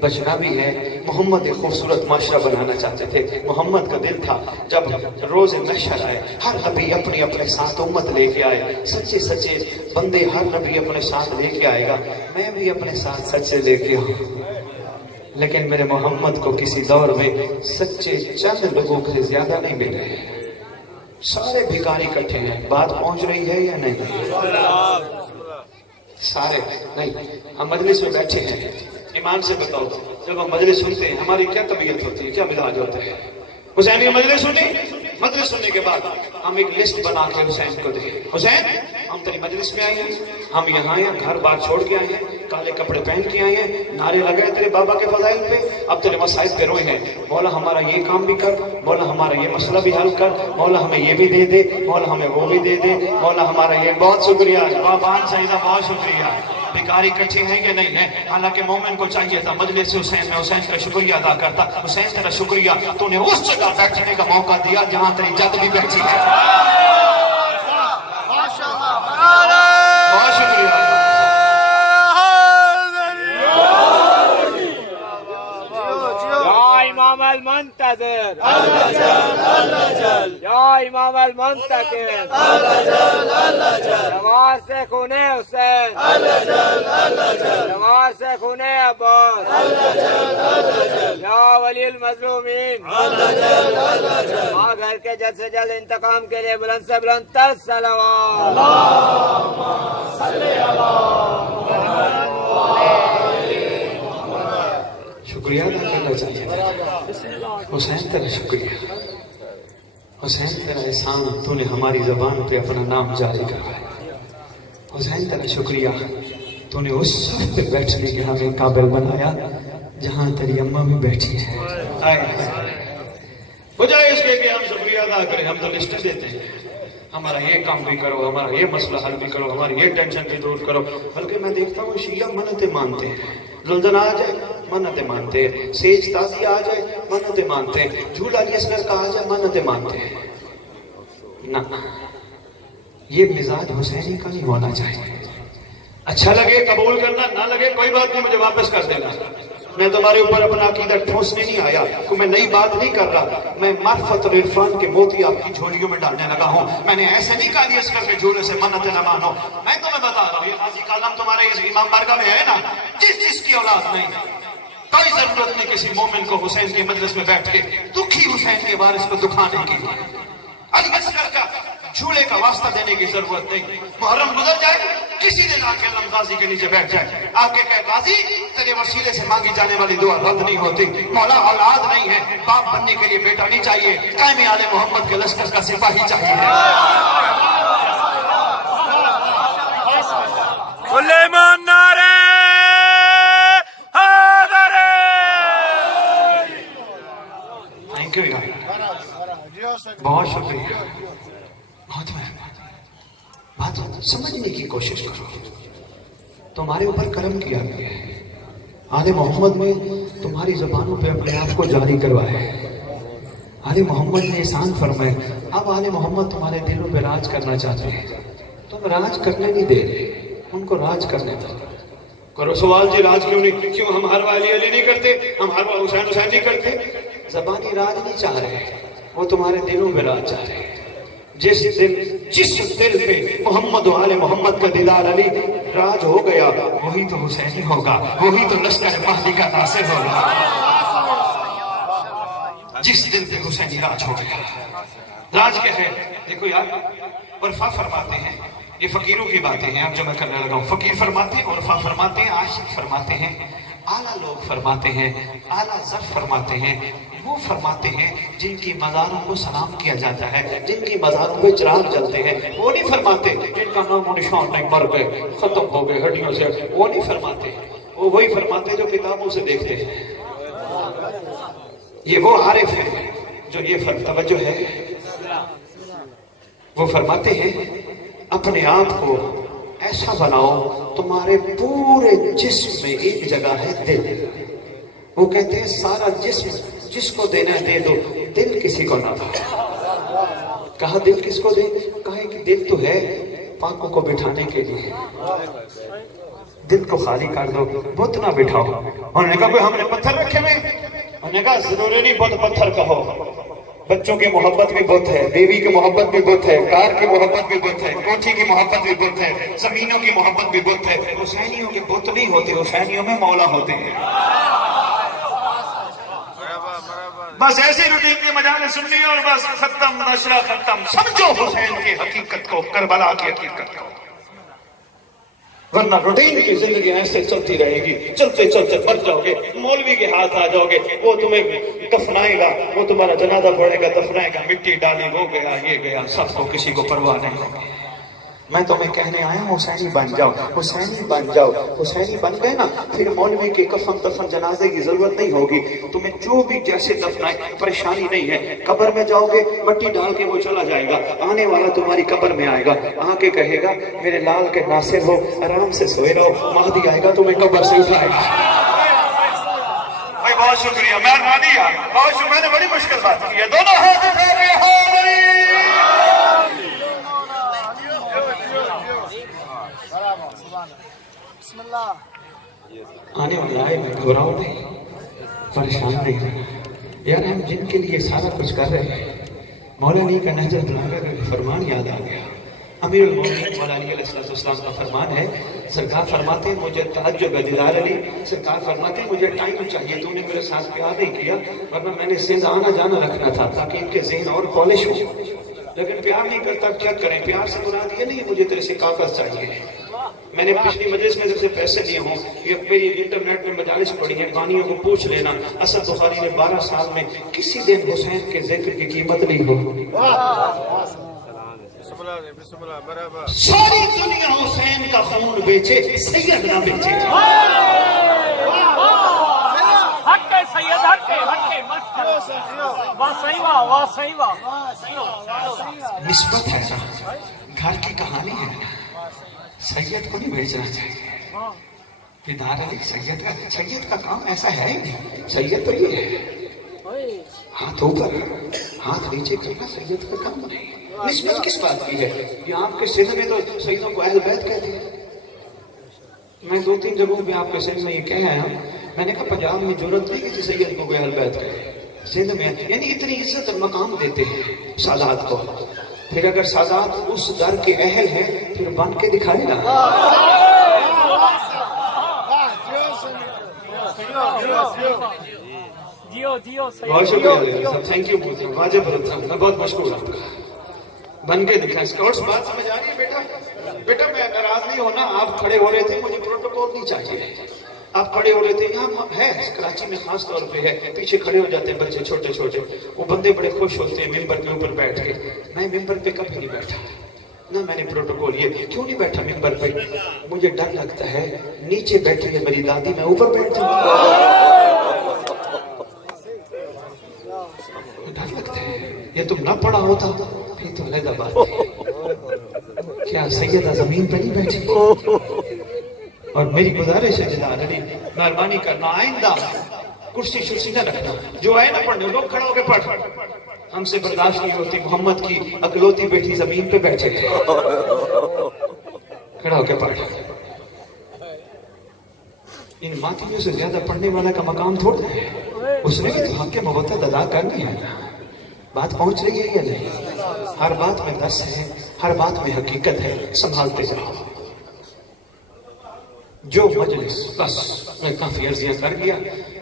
بچنا بھی ہے. محمد ایک خوبصورت معاشرہ بنانا چاہتے تھے. محمد کا دل تھا جب روز محشر آئے ہر نبی اپنے اپنے ساتھ امت لے کے آئے. سچے سچے بندے ہر نبی اپنے ساتھ لے کے آئے گا. میں بھی اپنے ساتھ سچے لے کے آؤں. لیکن میرے محمد کو کسی دور میں سچے چند لوگوں سے زیادہ نہیں مل رہے. سارے بھکاری اکٹھے ہیں. بات پہنچ رہی ہے یا نہیں؟ سارے نہیں. ہم مجلس میں بیٹھے ہیں, ایمان سے بتاؤ جب ہم مجلس سنتے ہیں ہماری کیا طبیعت ہوتی ہے, کیا مزاج ہوتا ہے؟ حسین کی مجلس سنی, مجلس سننے کے بعد ہم ایک لسٹ بنا کے حسین کو دیں. حسین ہم تیری مجلس میں آئے ہیں, ہم یہاں آئے ہیں, گھر بار چھوڑ کے آئے ہیں, کالے کپڑے پہن کے آئے ہیں, نعرے لگائے تیرے بابا کے فضائل پہ, اب تیرے مسائل پہ روئے ہیں. مولا ہمارا یہ کام بھی کر, مولا ہمارا یہ مسئلہ بھی حل کر, مولا ہمیں یہ بھی دے دے, مولا ہمیں وہ بھی دے دے, مولا ہمارا یہ. بہت شکریہ بابان سیدہ, بہت شکریہ. بھکاری کٹھے ہیں کہ نہیں ہیں؟ حالانکہ مومن کو چاہیے تھا مجلس حسین میں حسین کا شکریہ ادا کرتا. حسین تیرا شکریہ, تو نے اس جگہ بیٹھنے کا موقع دیا جہاں تیری جد بھی بیٹھی ہے. بہت شکریہ. امام المنتظر یا امام المنتقم نواز سے خونے حسین, نواز سے خونے عباس, یا ولی المظلومین, ماں گھر کے جلد سے جلد انتقام کے لیے بلند سے بلند تر صلوات. شکریہ ادا کرنا چاہیے. حسین تیرا شکریہ, حسین تیرا احسان, تو نے ہماری زبان پہ اپنا نام جاری کروایا. حسین تیرا شکریہ, تو نے اس صف پہ بیٹھنے کے ہمیں قابل بنایا جہاں تیری اماں بھی بیٹھی ہے. بجائے اس کے کہ ہم شکریہ ادا کریں ہم تو لسٹ دیتے ہیں, ہمارا یہ کام بھی کرو, ہمارا یہ مسئلہ حل بھی کرو, ہماری یہ ٹینشن بھی دور کرو. بلکہ میں دیکھتا ہوں شیعہ منتیں مانتے ہیں, زلزلہ آ جائے منتیں مانتے ہیں, سیج تازی آ جائے منتیں مانتے ہیں, جھولا علی اصغر کا آ جائے منتیں مانتے ہیں. نہ, یہ مزاج حسینی کا نہیں ہونا چاہیے. اچھا لگے قبول کرنا, نہ لگے کوئی بات نہیں, مجھے واپس کر دینا. میں تمہارے اوپر اپنا عقیدہ ٹھوسنے نہیں آیا، کوئی میں نئی بات نہیں کر رہا، میں معرفت اور عرفان کے موتی آپ کی جھولیوں میں ڈالنے لگا ہوں۔ میں نے ایسے نہیں کہا اس کر کے جھولے سے منت نہ مانو، میں تمہیں بتا رہا ہوں یہ قاضی کالم تمہارے اس امام بارگاہ میں ہے نا، جس کی اولاد نہیں، کوئی ضرورت نہیں کسی مومن کو حسین کے مجلس میں بیٹھ کے دکھی حسین کے وارث کو دکھانے کی، علی اصغر کا جھولے کا واسطہ دینے کی ضرورت نہیں۔ محرم گزر جائے، کسی دن آ کے علم غازی کے نیچے بیٹھ جائے، آ کے کہے غازی تیرے وسیلے سے مانگی جانے والی دعا رد نہیں ہوتی، مولا اولاد نہیں ہے، باپ بننے کے لیے بیٹا نہیں چاہیے، قائم آل محمد کے لشکر کا سپاہی چاہیے۔ سلیمان نعرے حیدر! تھینک یو یار، بہت شکریہ، بہت مہربانی۔ بات سمجھنے کی کوشش کرو، تمہارے اوپر کرم کیا گیا ہے، آل محمد نے تمہاری زبانوں پہ اپنے آپ کو جاری کروایا ہے، آل محمد نے احسان فرمائے، اب آل محمد تمہارے دلوں پہ راج کرنا چاہتے ہیں، تم راج کرنے نہیں دے رہے، ان کو راج کرنے دو۔ کرو سوال جی راج کیوں نہیں، کیوں ہم ہر علی علی نہیں کرتے، ہم ہر حسین حسین نہیں کرتے؟ زبانی راج نہیں چاہ رہے، وہ تمہارے دلوں پہ راج چاہ رہے ہیں۔ جس دل پہ محمد و آل محمد کا دیدار علی راج ہو گیا، وہی تو حسینی ہوگا، وہی تو لشکر مہدی کا ناصر ہوگا۔ جس دل پہ حسینی راج ہو گیا، راج کیا ہے؟ دیکھو یار، عرفا فرماتے ہیں، یہ فقیروں کی باتیں ہیں، اب جو میں کرنے لگا ہوں، فقیر فرماتے ہیں، عرفا فرماتے ہیں، عاشق فرماتے ہیں، اعلیٰ لوگ فرماتے ہیں، اعلیٰ ظرف فرماتے ہیں، وہ فرماتے ہیں جن کی مزاروں کو سلام کیا جاتا ہے، جن کی مزاروں پہ چراغ جلتے ہیں، وہ نہیں فرماتے جن کا نام و نشان نہیں، مر گئے، ختم ہو گئے ہڈیوں سے، وہ نہیں فرماتے، وہ وہی فرماتے جو کتابوں سے دیکھتے ہیں۔ یہ وہ عارف ہے جو یہ توجہ ہے، وہ فرماتے ہیں اپنے آپ کو ایسا بناؤ تمہارے پورے جسم میں ایک جگہ ہے دل، وہ کہتے ہیں سارا جسم جس کو دینا ہے دے دو، دل کسی کو نہ دو۔ کہا دل کس کو دے؟ کہا کہ دل تو ہے پاکوں کو بٹھانے کے لیے، دل کو خالی کر دو، بت نہ بٹھاؤ۔ انہوں نے کہا کوئی ہم نے پتھر رکھے ہوئے؟ انہوں نے کہا ضروری نہیں بت پتھر کہو، بچوں کی محبت بھی بت ہے، بیوی کی محبت بھی بت ہے، کار کی محبت بھی بت ہے، کوٹھی کی محبت بھی بت ہے، زمینوں کی محبت بھی بت ہے۔ حسینیوں کے بت نہیں ہوتے، حسینیوں میں مولا ہوتے ہیں۔ بس ایسی روٹین کی مجالس سننی اور بس ختم، نشرہ ختم۔ سمجھو حسین کی حقیقت کو، کربلا کی حقیقت کو، ورنہ روٹین کی زندگی ایسے چلتی رہے گی، چلتے چلتے مر جاؤ گے، مولوی کے ہاتھ آ جاؤ گے، وہ تمہیں دفنائے گا، وہ تمہارا جنازہ پڑے گا، دفنائے گا، مٹی ڈالی، وہ گیا، یہ گیا، سب کو کسی کو پرواہ نہیں ہوگی۔ میں تمہیں کہنے آیا ہوں حسینی بن جاؤ، حسینی بن جاؤ، حسینی بن گئے نا، پھر مولوی کے کفن دفن جنازے کی ضرورت نہیں ہوگی، تمہیں جو بھی جیسے دفنائے پریشانی نہیں ہے۔ قبر میں جاؤ گے، مٹی ڈال کے وہ چلا جائے گا، آنے والا تمہاری قبر میں آئے گا، آ کے کہے گا میرے لال کے ناصر ہو، آرام سے سوئے رہو، مہدی آئے گا تمہیں قبر سے اٹھائے گا۔ بھائی بہت شکریہ، مہربانی یار، بہت شکریہ، میں نے بڑی مشکل بات کی ہے، دونوں ہاتھ اٹھا کے آنے والا ہے، میں گھبراؤ نہیں، پریشان نہیں رہنا یار، ہم جن کے لیے سارا کچھ کر رہے ہیں، مولا علی کا نہج البلاغہ کا فرمان یاد آ گیا۔ امیر المومنین مولا علی علیہ السلام کا فرمان ہے، سرکار فرماتے ہیں مجھے تعجب ہے دیدار علی، سرکار فرماتے ہیں مجھے ٹائم چاہیے، تو نے میرے ساتھ پیار نہیں کیا، ورنہ میں نے سندھ آنا جانا رکھنا تھا تاکہ ان کے ذہن اور پالش ہو، لیکن پیار نہیں کرتا، کیا کریں؟ پیار سے مراد یہ نہیں مجھے تیرے سے کاغذ چاہیے۔ میں نے پچھلی مجلس میں سے پیسے دیے ہوں، یہ میری انٹرنیٹ میں مجالس پڑھی ہیں، بانیوں کو پوچھ لینا، اسد بخاری نے 12 سال میں کسی دن حسین کے ذکر کی قیمت نہیں ہو۔ ساری دنیا حسین کا خون بیچے، سید نہ بیچے۔ نسبت ہے نا، گھر کی کہانی ہے نا، سید کو نہیں بیچنا چاہیے۔ دیدار علی سید کا کام ایسا ہے ہی نہیں، سید تو یہ ہے ہاتھ اوپر ہاتھ نیچے کرنا، سید کا کام نہیں۔ نسبت کس بات کی ہے؟ یہ آپ کے سندھ میں تو سیدوں کو اہل بیت کہتے ہیں، میں 2-3 جگہوں پہ آپ کے سندھ میں یہ کہہ آیا ہوں، میں نے کہا پنجاب میں ضرورت نہیں کہ سید کو کوئی اہل بیت کہے، سندھ میں یعنی اتنی عزت اور مقام دیتے ہیں سادات کو. پھر اگر سادات اس در کے اہل ہیں پھر بن کے دکھائے نا. بہت شکریہ صاحب، تھینک یو واجب الرحمن، میں بہت مشکور ہوں. بن کے دکھائیں. اسکاؤٹس بات سمجھ آ رہی ہے بیٹا؟ بیٹا میں ناراض نہیں ہونا، آپ کھڑے ہو رہے تھے، مجھے پروٹوکول نہیں چاہیے. آپ کھڑے ہو رہے تھے، یہاں ہے کراچی میں خاص طور پہ ہے، پیچھے کھڑے ہو جاتے ہیں بچے چھوٹے چھوٹے، وہ بندے بڑے خوش ہوتے ہیں ممبر کے اوپر بیٹھ کے. میں ممبر پہ کبھی نہیں بیٹھا نہ، میں نے پروٹوکول یہ کیوں نہیں بیٹھا ممبر پہ؟ مجھے ڈر لگتا ہے نیچے بیٹھی ہے میری دادی، میں اوپر بیٹھ جاؤں. ڈر لگتا ہے. یہ تم نہ پڑھا ہوتا پھر تو علیحدہ بات ہے. کیا سیدہ زمین پہ نہیں بیٹھی؟ اور میری گزارش ہے جناب علی، مہربانی کرنا آئندہ کرسی شرسی نہ رکھنا، جو آئے نہ پڑھنے لوگ کھڑا ہو کے پڑھ. ہم سے برداشت نہیں ہوتی. محمد کی اکلوتی بیٹی زمین پہ بیٹھے تھے، کھڑا ہو کے پڑھ. ان ماتیوں سے زیادہ پڑھنے والا کا مقام تھوڑا ہے. اس نے بھی تو حق موت ادا کر دیا. بات پہنچ رہی ہے یا نہیں؟ ہر بات میں درس ہے، ہر بات میں حقیقت ہے. سنبھالتے جاؤ. جو مجلس، بس میں کافی عرضیاں کر گیا،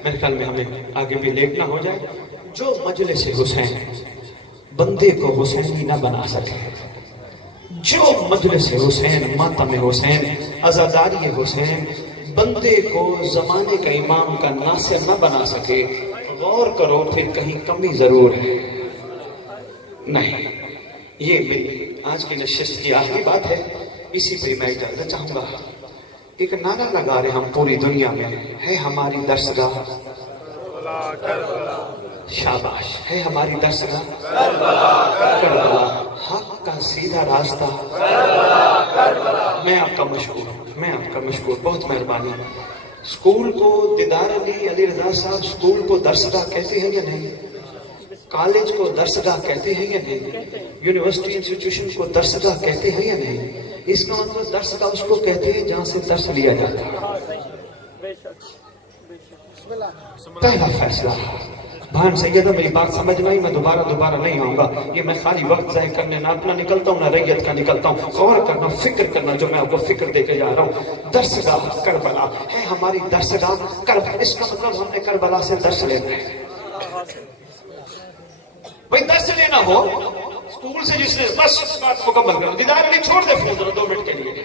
میرے خیال میں ہمیں آگے بھی لیٹ نہ ہو جائے. جو مجلس حسین بندے کو حسینی نہ بنا سکے، جو مجلس حسین، ماتم حسین، عزاداری حسین بندے کو زمانے کا امام کا ناصر نہ بنا سکے، غور کرو پھر کہیں کمی ضرور ہے. نہیں، یہ میری آج کی نشست کی آخری بات ہے. اسی پہ میں اجازت چاہوں گا. ایک نعرہ لگا رہے ہم پوری دنیا میں، ہے ہماری درسگاہ شاباش، ہے ہماری درسگاہ کربلا، حق کا سیدھا راستہ. میں آپ کا مشکور ہوں، میں آپ کا مشکور، بہت مہربانی. اسکول کو دیدار علی رضا صاحب اسکول کو درسگاہ کہتے ہیں یا نہیں؟ کالج کو درسگاہ کہتے ہیں یا نہیں؟ یونیورسٹی انسٹیٹیوشن کو درسگاہ کہتے ہیں یا نہیں؟ اس کا مطلب درسگاہ اس کو کہتے ہیں جہاں سے درس لیا جاتا ہے. پہلا فیصلہ. بہن سیدہ میری بات سمجھ میں آئی، میں دوبارہ نہیں آؤں گا. یہ میں خالی وقت ضائع کرنے نہ اپنا نکلتا ہوں نہ ریت کا نکلتا ہوں. غور کرنا، فکر کرنا، جو میں آپ کو فکر دے کے جا رہا ہوں. درسگاہ کربلا ہے ہماری درسگاہ کربلا. اس کا مطلب ہم نے کربلا سے درس لینا ہے. بھائی درس لینا ہو اسکول سے، جس نے بس بات مکمل کرو، دیدار علی چھوڑ دے فون 2 منٹ کے لیے.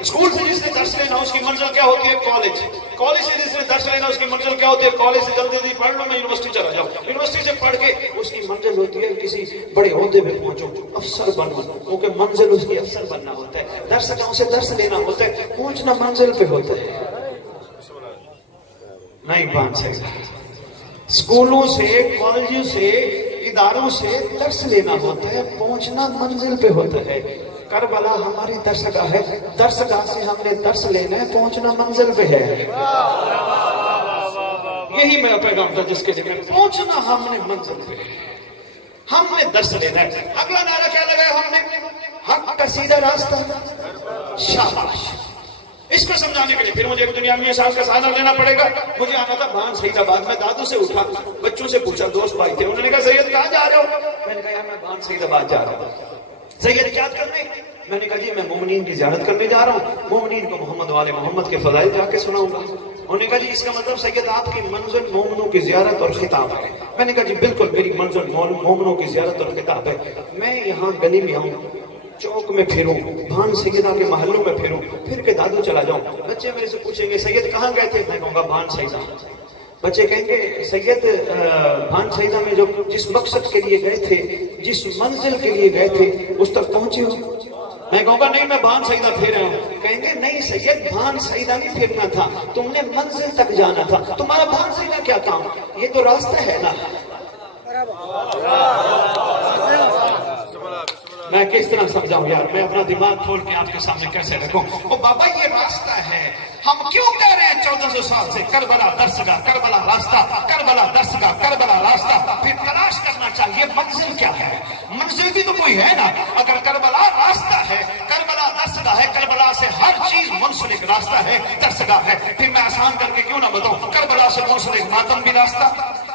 اسکول سے جس نے درس لینا اس کی منزل کیا ہوتی ہے؟ کالج. کالج سے جس نے درس لینا اس کی منزل کیا ہوتی ہے؟ کالج سے جلدی پڑھ لو، میں یونیورسٹی چلا جاؤں. یونیورسٹی سے پڑھ کے اس کی منزل ہوتی ہے کسی بڑے عہدے پہ پہنچو، افسر بنو، کیونکہ منزل اس کی افسر بننا ہوتا ہے. درس گاہوں سے درس لینا ہوتا ہے، پہنچنا منزل پہ ہوتا ہے. نہیں بات صحیح. اسکولوں سے، کالجوں سے، اداروں سے درس لینا ہوتا ہے، پہنچنا منزل پہ ہوتا ہے. کربلا ہماری درسگاہ ہے. درسگاہ سے ہم نے درس لینا ہے، پہنچنا منزل پہ ہے. یہی میرا پیغام تھا جس کے لیے پہنچنا ہم نے منزل پہ ہے. ہم نے درس لینا ہے. اگلا نعرہ کیا لگایا ہم نے؟ حق کا سیدھا راستہ. شاباش. اس کو سمجھانے کے لیے پھر مجھے دنیا میں احساس کا سہارا لینا پڑے گا. مجھے آنا تھا بہان سعید آباد میں. دادو سے اٹھا، بچوں سے پوچھا، دوست بھائی تھے، انہوں نے کہا سید کہاں جا رہے ہو؟ میں نے کہا یار میں بہان سعید آباد جا رہا ہوں. سید کیا کرنے؟ میں نے کہا جی میں مومنین کی زیارت کرنے جا رہا ہوں، مومنین کو محمد والے محمد کے فضائل جا کے سناؤں گا. انہوں نے کہا جی اس کا مطلب سید آپ کی منزل مومنوں کی زیارت اور خطاب ہے. میں نے کہا جی بالکل میری منزل مومنوں کی زیارت اور خطاب ہے. میں یہاں گلی میں آؤں، چوک میں پھروں، بھان سیدہ کے محلوں میں پھروں، پھر کے دادو چلا جاؤں. بچے میرے سے پوچھیں گے سید کہاں گئے تھے؟ میں کہوں گا بھان سیدہ. بچے کہیں گے سید بھان سیدہ میں جو جس مقصد کے لیے گئے تھے، جس منزل کے لیے گئے تھے، اس تک پہنچے ہو؟ میں کہوں گا نہیں میں بھان سیدہ پھر رہا ہوں. کہیں گے نہیں سید بھان سیدہ نہیں پھرنا تھا، تم نے منزل تک جانا تھا. تمہارا بھان سیدہ کیا کام؟ یہ تو راستہ ہے نا. میں کس طرح سمجھاؤں یار؟ میں اپنا دماغ کھول کے آپ کے سامنے کیسے رکھوں؟ او بابا یہ راستہ ہے. ہم کیوں کہہ رہے ہیں 1400 سال سے کربلا درسگاہ، کربلا راستہ، کربلا درسگاہ، کربلا راستہ؟ پھر تلاش کرنا چاہیے منزل کیا ہے. منزل بھی تو کوئی ہے نا. اگر کربلا راستہ ہے، کربلا درسگاہ ہے، کربلا سے ہر چیز منسلک راستہ ہے، درسگاہ ہے، پھر میں آسان کر کے کیوں نہ بتاؤں منسلک ماتم بھی راستہ،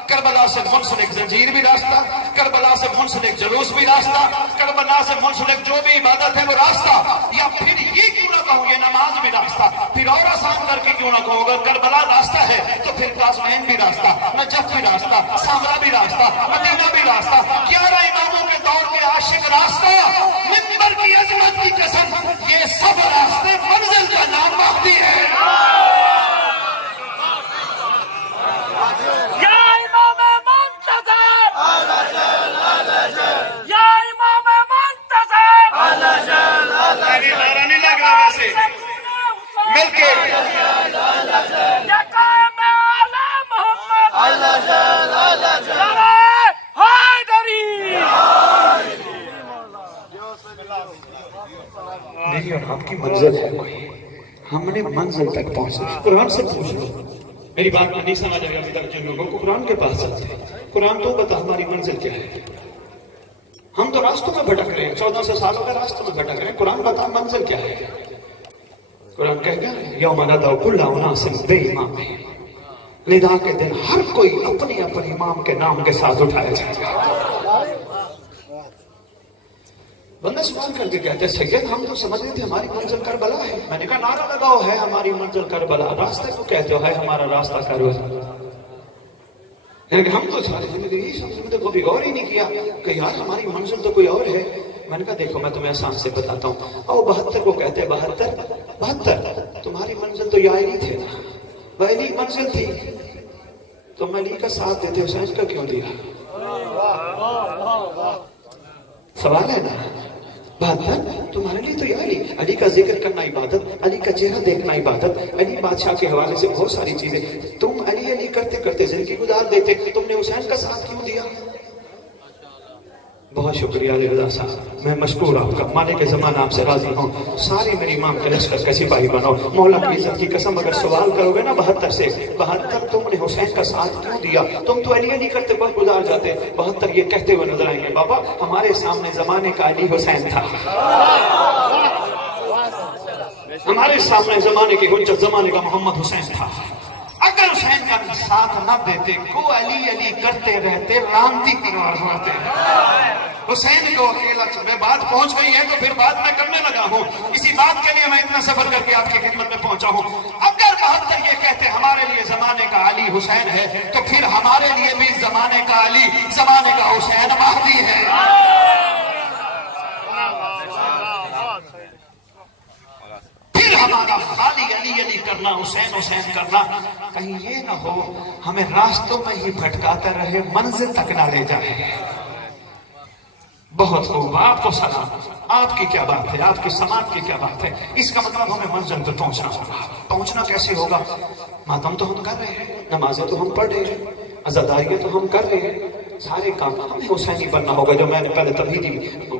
کربلا سے منسلک زنجیر بھی راستہ، کربلا سے منسلک جلوس بھی راستہ، کربلا سے منسلک جو بھی عبادت ہے وہ راستہ، یا پھر یہ کیوں نہ کہوں یہ نماز بھی راستہ، پھر اور آسان کر کے کیوں نہ کہوں اگر کربلا راستہ ہے تو پھر قاسمین بھی راستہ، نجف بھی راستہ، سامرا بھی راستہ، مدینہ بھی راستہ، 11 اماموں کے دور کے عاشق راستہ، منبر کی عظمت کی قسم یہ سب راستے منزل کا نام مہدی ہے۔ مل کے میری اور آپ کی منزل ہے کوئی، ہم نے منزل تک پہنچنا، قرآن سے پوچھ لو، میری بات نہیں سمجھ آئی ابھی تک جن لوگوں کو قرآن کے پاس چلتے ہیں، قرآن تو بتا ہماری منزل کیا ہے، ہم تو راستوں میں بھٹک رہے ہیں، 1400 سالوں کے راستوں میں بھٹک رہے ہیں، قرآن بتا منزل کیا ہے۔ قرآن کہہ گیا یوم ندعو کل اناس بامامہم، ندا کے دن ہر کوئی اپنی اپنی امام کے نام کے ساتھ اٹھایا جائے گا۔ بندہ سوال کر کے کہتے ہیں سید ہم تو سمجھ رہے تھے ہماری منزل کربلا ہے، میں نے کہا نعرہ لگاؤ ہے ہماری منزل کربلا، راستے کو کہتے ہو ہے ہمارا راستہ کربلا، لیکن ہم تو ساری زندگی یہی سمجھتے کبھی غور ہی نہیں کیا کہ یار ہماری منزل تو کوئی اور ہے۔ میں نے کہا دیکھو میں تمہیں آسان سے بتاتا ہوں، او 72 کو کہتے ہیں 72 تمہاری منزل تو یہ علی تھے نا، وہ علی منزل تھی، تم علی کا ساتھ دیتے حسین کا کیوں دیا؟ سوال ہے نا، 72 تمہارے لیے تو یہ علی کا ذکر کرنا عبادت، علی کا چہرہ دیکھنا عبادت، علی بادشاہ کے حوالے سے بہت ساری چیزیں، تم علی کرتے کرتے زندگی گزار دیتے، تم نے حسین کا ساتھ کیوں دیا؟ بہت شکریہ علی رضا صاحب، میں مشکور آپ کا، مالک زمان آپ سے راضی ہوں، ساری میری امام کے لشکر کا سپاہی بنو، مولا کی عزت کی قسم اگر سوال کرو گے نا 72 سے، 72 تم نے حسین کا ساتھ کیوں دیا؟ تم تو علی کرتے وقت گزار جاتے، 72 یہ کہتے ہوئے نظر آئیں گے بابا ہمارے سامنے زمانے کا علی حسین تھا، ہمارے سامنے زمانے کی حجت زمانے کا محمد حسین تھا، اگر حسین کا ساتھ نہ دیتے کو علی کرتے رہتے رامتی قرار ہوتے، حسین کو اکیلا چلے، بات پہنچ گئی ہے تو پھر بات میں کرنے لگا ہوں، اسی بات کے لیے میں اتنا سفر کر کے آپ کی خدمت میں پہنچا ہوں۔ اگر 72 یہ کہتے ہمارے لیے زمانے کا علی حسین ہے تو پھر ہمارے لیے بھی زمانے کا علی زمانے کا حسین مہدی ہے۔ پھر ہمارا خالی علی کرنا، حسین کرنا کہیں یہ نہ ہو ہمیں راستوں میں ہی بھٹکاتا رہے، منزل تک نہ لے جائے۔ بہت خوب، آپ کو سلام، آپ کی کیا بات ہے، آپ کی سماعت کی کیا بات ہے، اس کا مطلب ہمیں منزل پہ پہنچنا ہوگا۔ پہنچنا کیسے ہوگا؟ ماتم تو ہم کر رہے ہیں، نمازیں تو ہم پڑھ رہے ہیں، عزاداریاں تو ہم کر رہے ہیں، سارے کام ہمیں حسینی بننا ہوگا، جو میں نے پہلے تبہیدی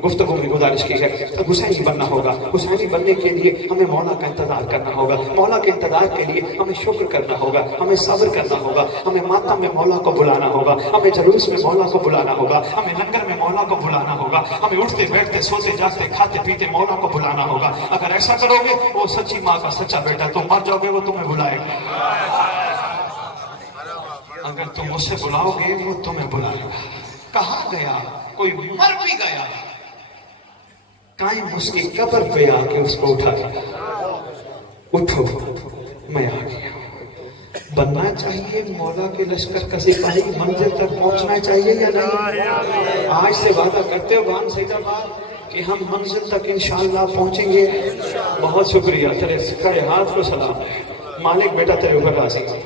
گفتگو میں گزارش کی ہے، حسینی بننا ہوگا۔ حسینی بننے کے لیے ہمیں مولا کا انتظار کرنا ہوگا، مولا کے انتظار کے لیے ہمیں شکر کرنا ہوگا، ہمیں صبر کرنا ہوگا، ہمیں ماتم میں مولا کو بلانا ہوگا، ہمیں جلوس میں مولا کو بلانا ہوگا، ہمیں لنگر میں مولا کو بلانا ہوگا، ہمیں اٹھتے بیٹھتے سوتے جاگتے کھاتے پیتے مولا کو بلانا ہوگا۔ اگر ایسا کرو گے وہ سچی ماں کا سچا بیٹا، تم مر جاؤ گے وہ تمہیں بلائے گا، اگر تم اسے بلاؤ گے وہ تمہیں بلائے گا۔ کہا گیا کوئی مر بھی گیا، قائم اس کی قبر پہ آ کے اس کو اٹھا دیا، اٹھو میں آ گیا۔ بننا چاہیے مولا کے لشکر کا سپاہی، منزل تک پہنچنا چاہیے یا نہیں؟ آج سے وعدہ کرتے ہو بان سید آباد کہ ہم منزل تک انشاءاللہ پہنچیں گے۔ بہت شکریہ، تیرے کھڑے ہاتھ کو سلام ہے، مالک بیٹا تیرے اوپر راضی ہو،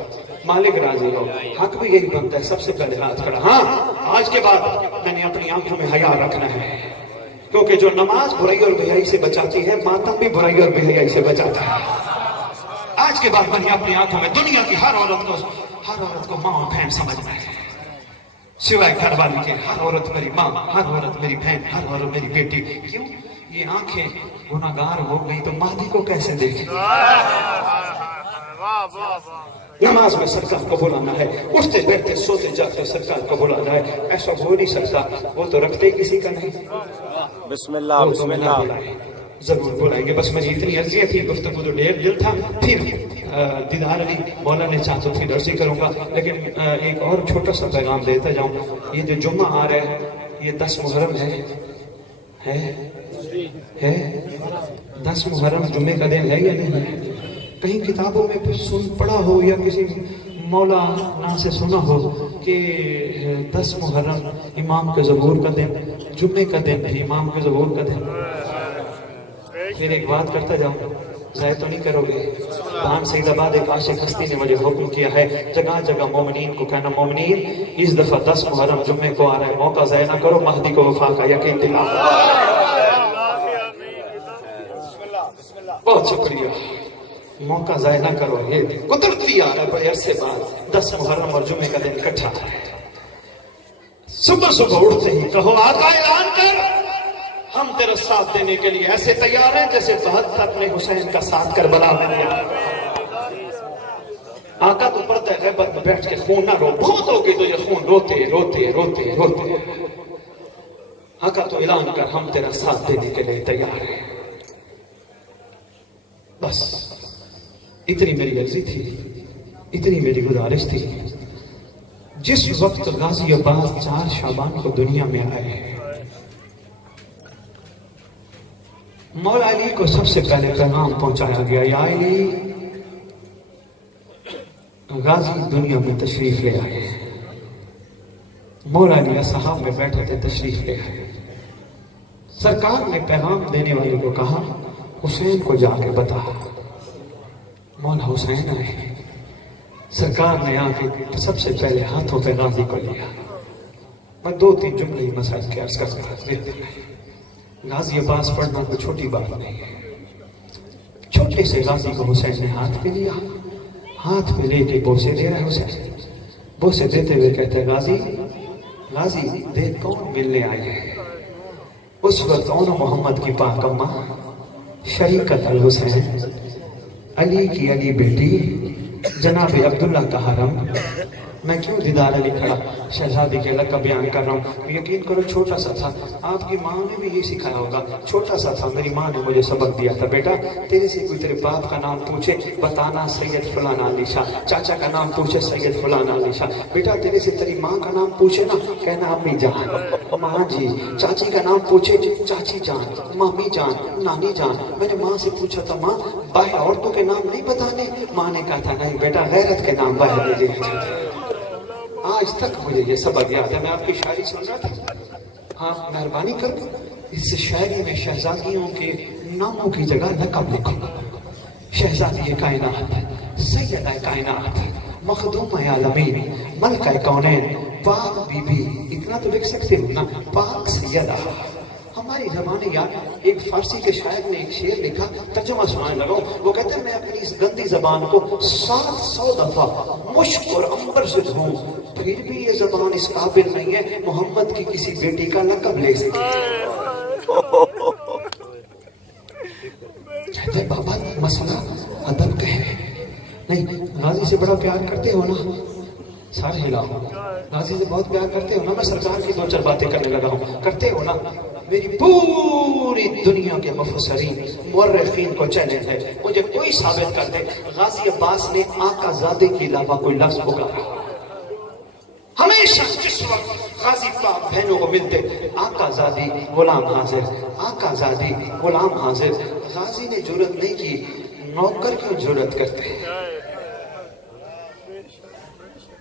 مالک راضی ہو، حق بھی یہی بنتا ہے، سب سے پہلے ہاتھ کھڑا۔ ہاں آج کے بعد میں نے اپنی آنکھوں میں حیا رکھنا ہے، کیونکہ جو نماز برائی اور بے حیائی سے بچاتی ہے، ماتم بھی برائی اور بے حیائی سے بچاتا ہے۔ آج کے بعد میں نے اپنی آنکھوں میں دنیا کی ہر عورت کو ماں اور بہن سمجھنا ہے، سوائے گھر والی کے، ہر عورت میری ماں، ہر عورت میری بہن، ہر عورت میری بیٹی۔ کیوں؟ یہ آنکھیں گناہگار ہو گئی تو مہدی کو کیسے دیکھیں؟ نماز میں سرکار کو بلانا ہے، اٹھتے بیٹھتے سوتے جاتے سرکار کو بلانا ہے، ایسا ہو نہیں سکتا، وہ تو رکھتے ہی کسی کا نہیں۔ بسم اللہ بسم اللہ۔ ضرور بلائیں گے. بس میری اتنی عرضیہ تھی, گفتگو تو ڈیر دل تھا. پھر دیدار علی مولا نے چاہ تو پھر عرضی کروں گا, لیکن ایک اور چھوٹا سا پیغام دیتا جاؤں. یہ جو جمعہ آ رہا ہے یہ 10 محرم ہے 10 محرم جمعے کا دن ہے یا نہیں ہے؟ کہیں کتابوں میں سن پڑھا ہو یا کسی مولانا سے سنا ہو کہ 10 محرم امام کے ظہور کا دن, جمعے کا دن بھی امام کے ظہور کا دن. پھر ایک بات کرتا جاؤں, ضائع تو نہیں کرو گے. بہان سید آباد ایک عاشق ہستی نے مجھے حکم کیا ہے جگہ جگہ مومنین کو کہنا, مومنین اس دفعہ 10 محرم جمعے کو آ رہا ہے, موقع ضائع نہ کرو, مہدی کو وفا کا یقین دلاؤ. بہت شکریہ, موقع ضائع نہ کرو. یہ قدرتی آ رہا ہے بڑے عرصے بعد 10 محرم اور جمعے کا دن اکٹھا ہے. صبح صبح اٹھتے ہی کہو آقا اعلان کر, ہم تیرا ساتھ دینے کے لیے ایسے تیار ہیں جیسے بہت اپنے حسین کا ساتھ کربلا میں دیا. آقا تو پڑھتا ہے غیبت میں بیٹھ کے خون نہ رو, بہت ہوگی تو یہ خون روتے روتے روتے روتے. آقا تو اعلان کر ہم تیرا ساتھ دینے کے لیے تیار ہیں. بس اتنی میری عرضی تھی, اتنی میری گزارش تھی. جس وقت غازی عباس 4 شعبان کو دنیا میں آئے, مولا علی کو سب سے پہلے پیغام پہنچایا گیا, یا علی غازی دنیا میں تشریف لے آئے. مولا علی اصحاب میں بیٹھے تھے, تشریف لے آئے. سرکار نے پیغام دینے والے کو کہا حسین کو جا کے بتا. مولا حسین آئے. سرکار نے آ کے سب سے پہلے ہاتھوں پہ غازی کو لیا. میں 2-3 جملے مسائل کے عرض کرتا ہوں. غازی عباس پڑھنا کوئی چھوٹی بات نہیں ہے. چھوٹے سے غازی کو حسین نے ہاتھ پہ لیا, ہاتھ پہ لے کے بوسے دے رہا ہے. حسین بوسے دیتے ہوئے کہتے ہیں غازی غازی دیکھ کون ملنے آئے ہیں. اس وقت محمد کی پاک اماں شریکت الحسین, علی کی علی بیٹی جناب عبداللہ کا حرم. میں کیوں دیدار علی کھڑا شہزادی کے لقب بیان کر رہا ہوں؟ یقین کرو چھوٹا سا تھا, آپ کی ماں نے بھی یہ سکھایا ہوگا. چھوٹا سا تھا, میری ماں نے مجھے سبق دیا تھا, بیٹا تیرے سے کوئی تیرے باپ کا نام پوچھے بتانا سید فلانا علی شاہ, چاچا کا نام پوچھے سید فلانا علی شاہ. بیٹا تیرے سے تیری ماں کا نام پوچھے نا, کہنا امی جان, ماں جی. چاچی کا نام پوچھے چاچی جان, مامی جان, نانی جان. میں نے ماں سے پوچھا تھا ماں باہر عورتوں کے نام نہیں بتانے؟ ماں نے کہا تھا نہیں بیٹا غیرت کے نام باہر نہیں دیے. آج تک مجھے یہ سبق یاد ہے. میں آپ کی شاعری سن رہا تھا, ہاں مہربانی کر کے اس شاعری میں شہزادیوں کے ناموں کی جگہ لقب لکھو. شہزادی کائنات, سیدہ کائنات, مخدوم عالمین, ملکہ کونین, پاک بی بی. اتنا تو لکھ سکتے ہو نا, پاک سیدہ. ہماری زبانیں یاد, ایک فارسی کے شاعر نے ایک شعر لکھا, ترجمہ سنانے لگا. وہ کہتے ہیں میں اپنی اس گندی زبان کو 700 دفعہ مشک اور عنبر سے دھوں, پھر بھی یہ زبان اس قابل نہیں ہے محمد کی کسی بیٹی کا لقب لے سکے. کہتے ہیں بابا مسئلہ ادب کا ہے. نہیں غازی سے بڑا پیار کرتے ہو نا, سارے ہلاؤ. غازی سے بہت پیار کرتے ہو نا. میں سرکار کی 2-4 باتیں کرنے لگا ہوں, کرتے ہو نا. میری پوری دنیا کے مفسرین مورخین کو چیلنج ہے, مجھے کوئی ثابت کر دے غازی عباس نے آقا زادے کے علاوہ کوئی لفظ پکارا. ہمیشہ جس وقت غازی پاک بہنوں کو ملتے, آقا زادی غلام حاضر, آقا زادی غلام حاضر. غازی نے جرت نہیں کی, نوکر کیوں جرت کرتے ہیں؟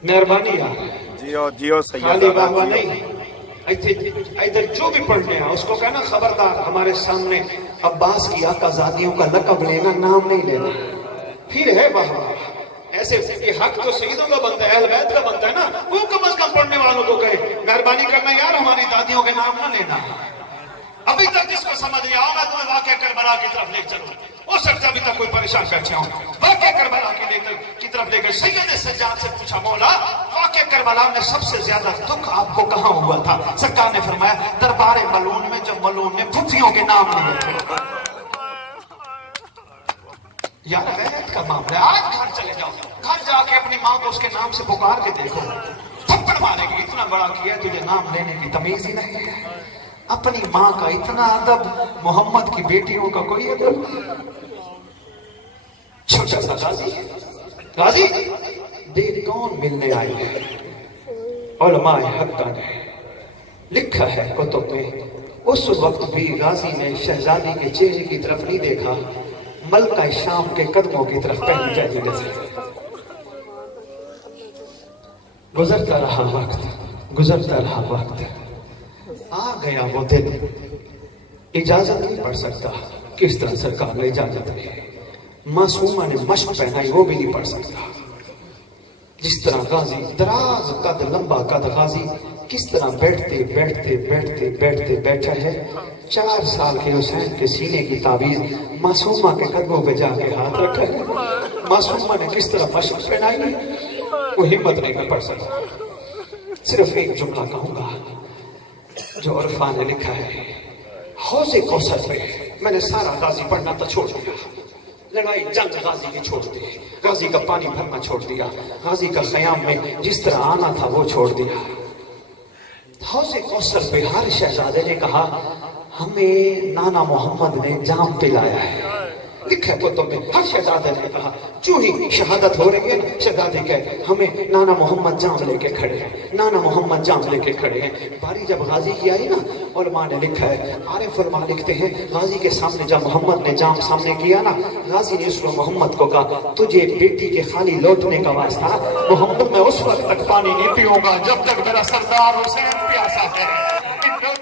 مہربانی یار, جیو جیو خالی بابا نہیں. ادھر جو بھی پڑھنے ہیں اس کو کہنا خبردار ہمارے سامنے عباس کی آقا زادیوں کا لقب لینا, نام نہیں لینا. پھر ہے بابا ایسے یہ حق تو سیدوں کا بنتا ہے, اہل بیت کا بنتا ہے نا. وہ کم از کم پڑھنے والوں کو کہے مہربانی کرنا یار ہماری دادیوں کے نام نہ لینا. ابھی تک جس کو سمجھ نہیں آؤ میں تمہیں واقعہ کربلا کی طرف لے چلوں. ہو سکتا ابھی تک کوئی پریشان بیٹھے ہوں. واقعہ کربلا کی طرف لے کر سید سجاد سے پوچھا مولا واقعہ کربلا میں سب سے زیادہ دکھ آپ کو کہاں ہوا تھا؟ سرکار نے فرمایا دربار ملعون میں, جب ملعون نے پھوپھیوں کے نام لیے تھے. یار غیرت کا معاملہ. آج گھر چلے جاؤ, گھر جا کے اپنی ماں کو اس کے نام سے پکار کے دیکھو, تھپڑ مارے گی. اتنا بڑا کیا تجھے نام لینے کی تمیز ہی نہیں ہے. اپنی ماں کا اتنا ادب، محمد کی بیٹیوں کا کوئی ادب. چھوٹا سا غازی غازی دیکھ کون ملنے آئے ہیں. علماء حقہ نے لکھا ہے کتب میں، اس وقت بھی غازی نے شہزادی کے چہرے کی طرف نہیں دیکھا، ملکہ شام کے قدموں کی طرف پہلی پہلی نظر. گزرتا رہا وقت، آ گیا وہ دن. اجازت نہیں پڑھ سکتا، کس طرح سرکار نے اجازت دی. معصومہ نے مشق پہنائی، وہ بھی نہیں پڑھ سکتا. جس طرح غازی دراز قد، لمبا قد غازی کس طرح بیٹھتے بیٹھا ہے. 4 سال کے حسین کے سینے کی تعویذ معصومہ کے قدموں پہ جا کے ہاتھ رکھا ہے. معصومہ نے کس طرح مشق پہنائی ہے، وہ ہمت نہیں کر پڑھ سکتا. صرف ایک جملہ کہوں گا جو عرفا نے لکھا ہے. حوض کوثر پہ میں نے سارا غازی پڑھنا تو چھوڑ دیا، لڑائی جنگ غازی کی چھوڑ دی، غازی کا پانی بھرنا چھوڑ دیا، غازی کا خیام میں جس طرح آنا تھا وہ چھوڑ دیا. حوض کوثر پہ ہر شہزادے نے کہا ہمیں نانا محمد نے جام پلایا ہے. لکھا ہے کتب میں، ہر شہزادے نے کہا جو ہی شہادت ہو رہی ہے نا، شہزادے کہے ہمیں نانا محمد جام لے کے کھڑے ہیں، نانا محمد جام لے کے کھڑے ہیں. باری جب غازی کی آئی نا، علماء نے لکھا ہے، عارف علماء لکھتے ہیں غازی کے سامنے جب محمد نے جام سامنے کیا نا، غازی نے اس کو محمد کو کہا تجھے بیٹی کے خالی لوٹنے کا واسطہ محمد میں اس وقت تک پانی نہیں پیوں گا جب تک میرا سردار حسین پیاسا ہے.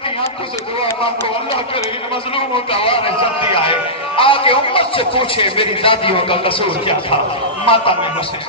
ان آنکھوں سے دعا مانگو، اللہ کرے ان مظلوموں کا وارث جلدی آئے. آگے امت سے پوچھے میری دادیوں کا قصور کیا تھا. ماتم حسین